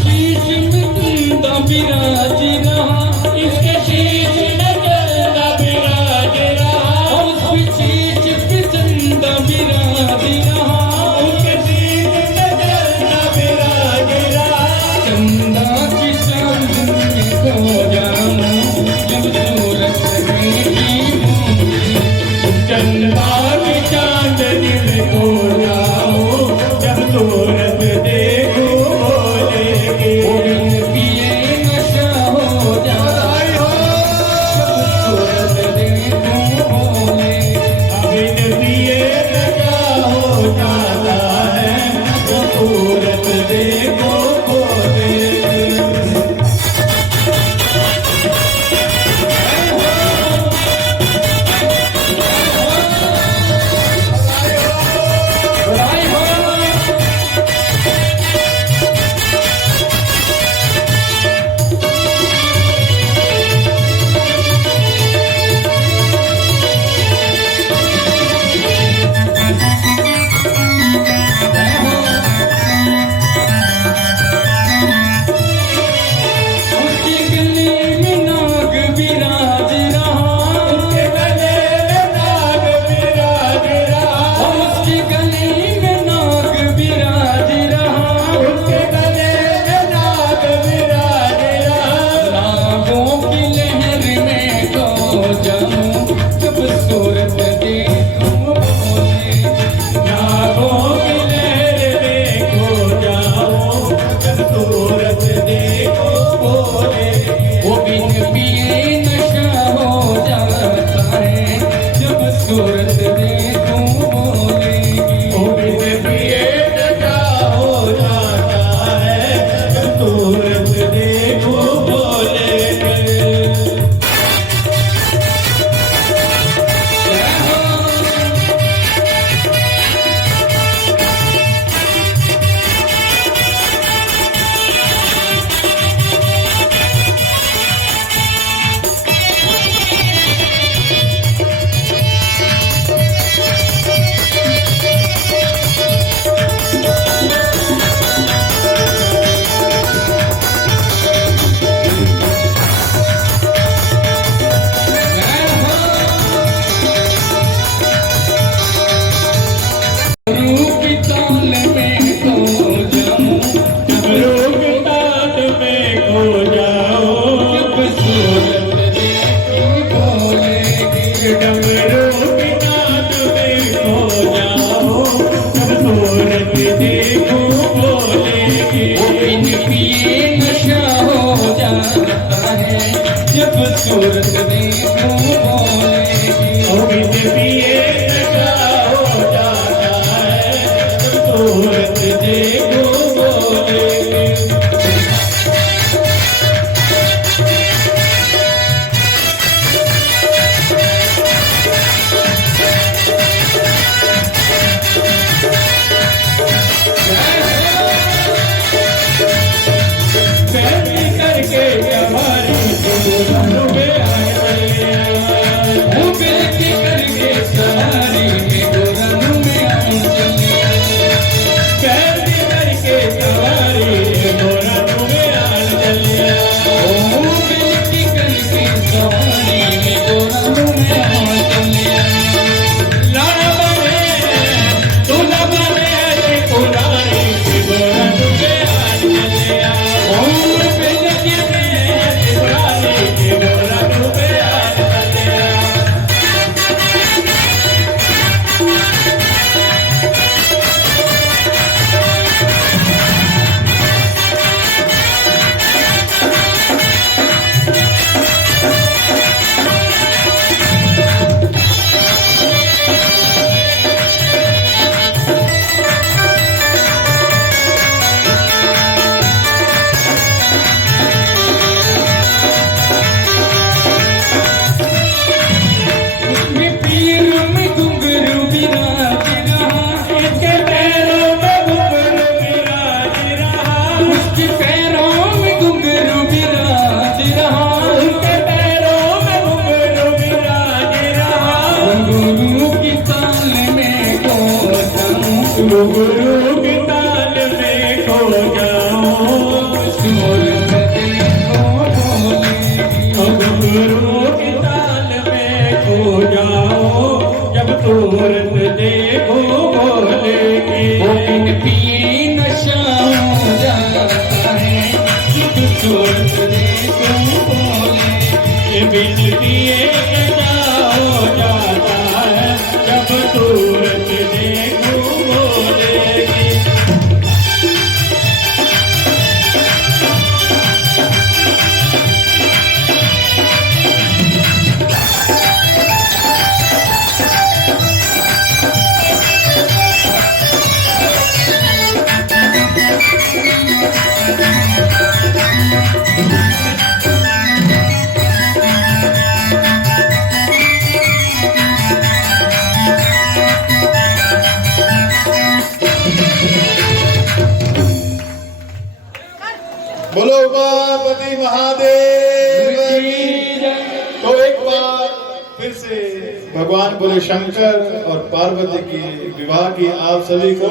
शीश में कुंदा विराज रहा। इसके शीश में चंदा विराज रहा। उसके शीश पे चंदा विराज रहा। उसके शीश में चंदा विराज रहा। चंदा की चांदनी खो जाऊं जब सूरत देखी। चंदा की चांदनी में खो जाओ जब सूरत देखो भोले की। वो बिन पिए नशा हो जाता जब सूरत देखो भोले। बिन पिए नशा हो जाता है जो सूरत देखो भोले की। बधाई हो। उसके गले में नाग विराज रहा। उसके गले में नाग विराज रहा। उसके गले में नाग विराज रहा। उसके गले में नाग विराज रहा। नागों की लहर में खो जाऊं जब सूरत देखूं भोले। नागों की लहर में खो जाओ जब सूरत देखो भोले की। वो बिन पिए नशा हो जाता है जब सूरत देखूं भोले की। ओ बिन पिए नशा हो जाता है जब सूरत देखो भोले की। जय हो। रूप ताल में खो जाऊं रोग ताल में खो जाओ जब सूरत देखी भोले की। डमरू की नाद में खो जाओ जब सूरत देखो भोले की। वो बिन पिए नशा हो जाता है जब सूरत देखो भोले की। ओ बिन पिए नशा हो जाता है जब सूरत देखो भोले की। गुरु के ताल में खो जाऊं सूरत देखो भोले। अब गुरु के ताल में खो जाऊं जब सूरत देखो भोले की। वो बिन पिए नशा हो जाता है जब सूरत देखो भोले। ये बिन पिए नशा हो जाता है जब सूरत देखो भोले की। बोलो उमापति महादेव की। तो एक बार फिर से भगवान बोले शंकर और पार्वती की विवाह की आप सभी को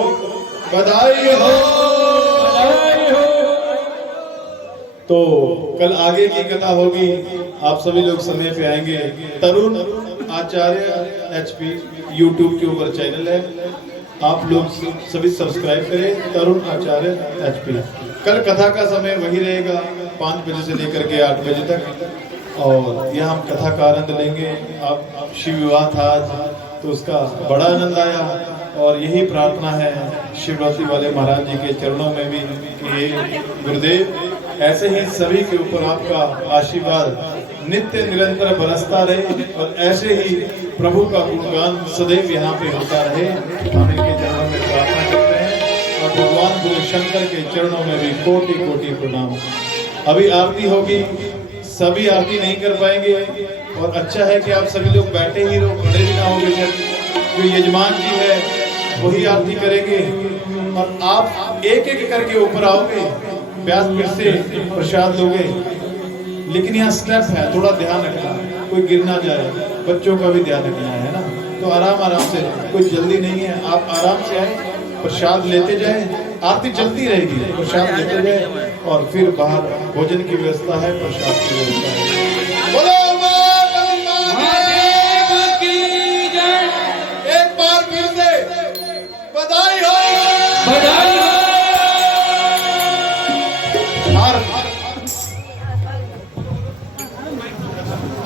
बधाई हो। तो कल आगे की कथा होगी, आप सभी लोग समय पे आएंगे। तरुण आचार्य HP YouTube के ऊपर चैनल है, आप लोग सभी सब्सक्राइब करें, तरुण आचार्य HP। कल कथा का समय वही रहेगा 5 बजे से लेकर के 8 बजे तक, और यहाँ हम कथा का आनंद लेंगे। आप शिव विवाह था आज, तो उसका बड़ा आनंद आया, और यही प्रार्थना है शिवरात्रि वाले महाराज जी के चरणों में भी कि हे गुरुदेव ऐसे ही सभी के ऊपर आपका आशीर्वाद नित्य निरंतर बरसता रहे, और ऐसे ही प्रभु का गुणगान सदैव यहाँ पे होता रहे। हम इनके चरणों में प्रार्थना करते हैं, और भगवान गुरु शंकर के चरणों में भी कोटि कोटि प्रणाम। अभी आरती होगी, सभी आरती नहीं कर पाएंगे, और अच्छा है कि आप सभी लोग बैठे ही रहो, खड़े भी ना होंगे। जो यजमान जी है वही आरती करेंगे, और आप एक एक करके ऊपर आओगे, व्यास फिर से प्रसाद लोगे। लेकिन यहाँ स्टेप है, थोड़ा ध्यान रखना, कोई गिर ना जाए, बच्चों का भी ध्यान रखना है ना। तो आराम आराम से, कोई जल्दी नहीं है, आप आराम से आए, प्रसाद लेते जाए, आरती चलती रहेगी, प्रसाद लेते जाए, और फिर बाहर भोजन की व्यवस्था है, प्रसाद की व्यवस्था है। बोलो महादेव की जय। एक बार फिर से बधाई हो। बधाई हो।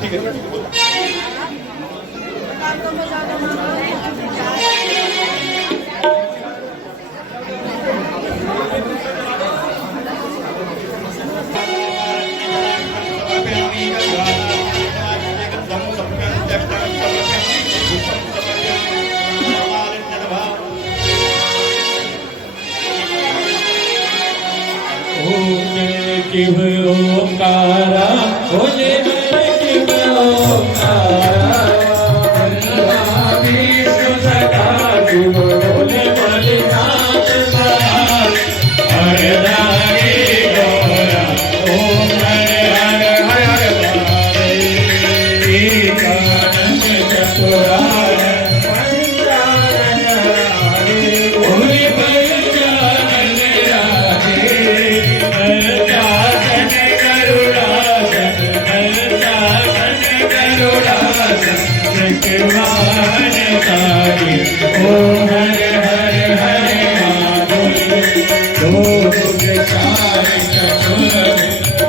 ठीक है। शिव ओंकारा बोले शिव ओंकारा, विष्णु सदा शिव बोले भोलेनाथ सदा। हर रागे गौरा ओम हर हर हर हर एकानंद चतुरानन पंचानन राधे। भोले पंचानन राधे। ओम हर हर हरे माधुरी दो चार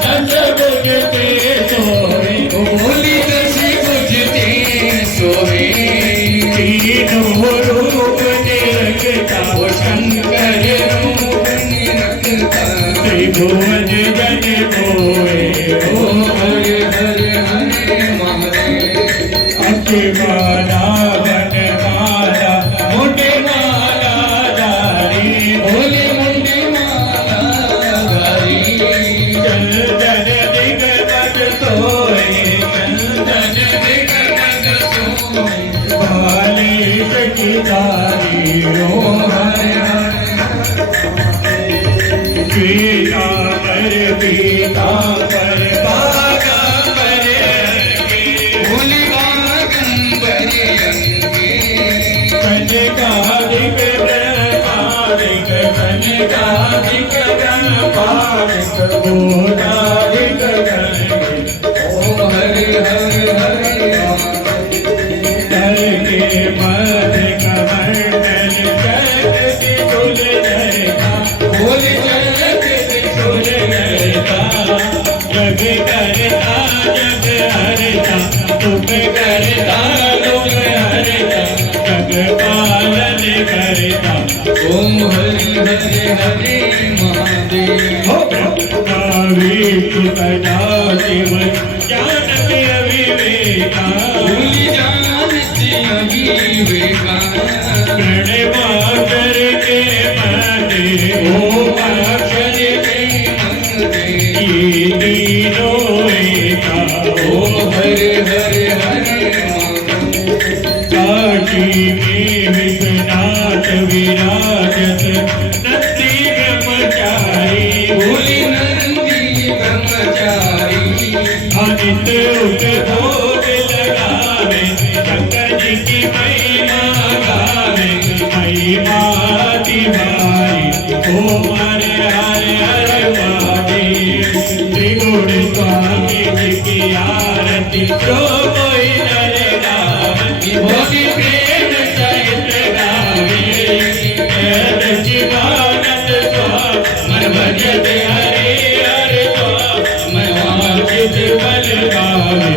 दस बुझते सोवे। बोली 10 बुझते सोवे। तीनों रूप निरखता शंकर रूप निरखता। त्रिभुवन जन बोए ओम हर हर हरे महादेव। अखिमाला बनमाला मुंडे माला धारी। भोले मुंडे माला धारी। चंदन दिगंत सोए। चंदन दिगंत सोए। भाले सखीदारी ओम हर पीतांबर पीतांबर बागंबर अंगे। भोले बागंबर अंगे। कनकाधिप ब्रह्मा हरे महादेव। हो ब्रह्माविष्णु प्रजादेव जानते अविवेका भूल जानते अविवेका प्रणवाकर के मने ओम अक्षर के मंदे ये तीनों एका ओम हरे हरे हरे महादेव। काशी में विश्वनाथ विराजत नंदी ब्रह्मचारी भोली नंदी ब्रह्मचारी अनित उठ भोग लगावे शंकर जी की महिमा गावे महिमा तिवारी ओम हरे हरे हरे महादेव त्रिगुण स्वामी जी की आरती जो कोई नर गावे भक्ति प्रेम सहित गावे जय शिवानंद स्वामी मन भजत हरे हरे मैं वाचित बल गावे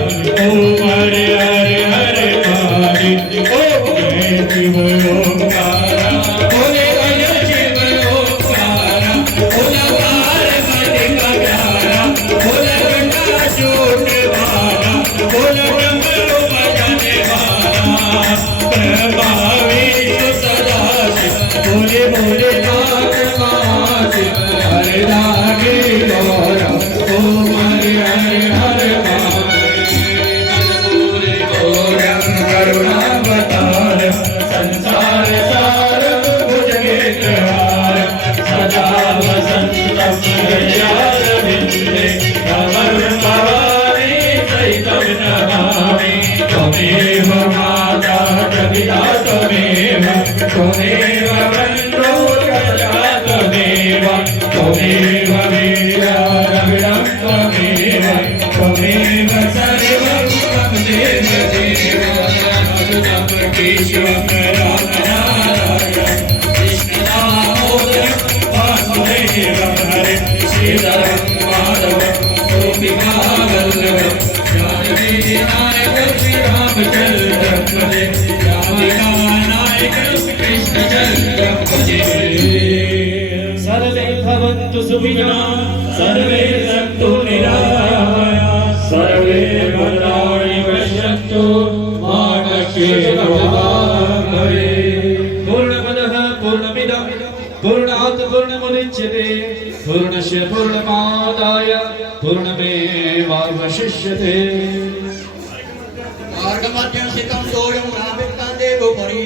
ओम हरे हरे हरे गावे ओम जय शिव ओंकारा बोले जय शिव ओंकारा बोला पार्वती का प्यारा बोला गंगा चोट वाला बोला डमरू बजाने वाला प्रभावित सदा शिव बोले बोले नाथ मास हरे लागे गौरा ओम हरे हरे हरे बोले गौरम करुणावतार संसार सार भुजगेन्द्रहार सदा वसन्तं हृदयारविन्दे कमल भवानी सहितं नमामि त्वमेव माता च पिता त्वमेव त्वमेव बन्धो च त्वमेव त्वमेव वीरा द्रविणं त्वमेव त्वमेव सर्वं मम देव केशवं राम नारायण कृष्ण दामोदरं वासुदेवं हरे श्रीधरं माधवं गोपिका वल्लभं जानकी नायकं श्रीरामचन्द्रं भजे राधिका नायकं कृष्णचन्द्रं भजे सर्वे भवन्तु सुखिनः सर्वे सन्तु निरामयाः सर्वे भद्राणि पश्यन्तु मा कश्चित् भवेत्। पूर्णमदः पूर्णमिदं पूर्णात् पूर्णमुदच्यते पूर्णस्य पूर्णमादाय पूर्णमेवावशिष्यते। मार्गमध्यस्थितं सोऽयं नाभिक्तं देवोपरि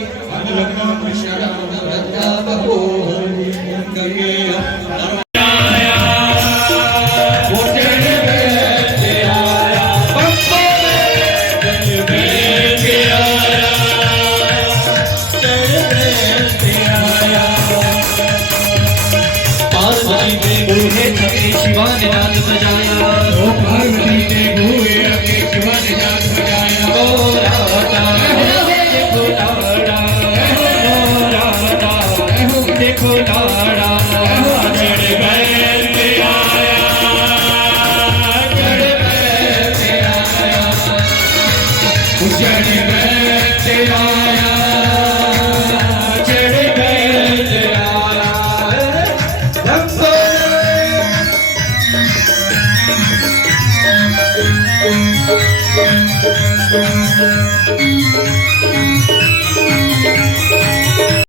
शिवा ने राज सजाया ओ पार्वती ने भूए रखे शिव ने जान बजाया ओ राधा देखो लाड़ा ओ राधा देखो लाड़ा चढ़ बैल पे आया चढ़ बैल पे आया चढ़ बैल पे आया चढ़ बैल पे आया Thank you.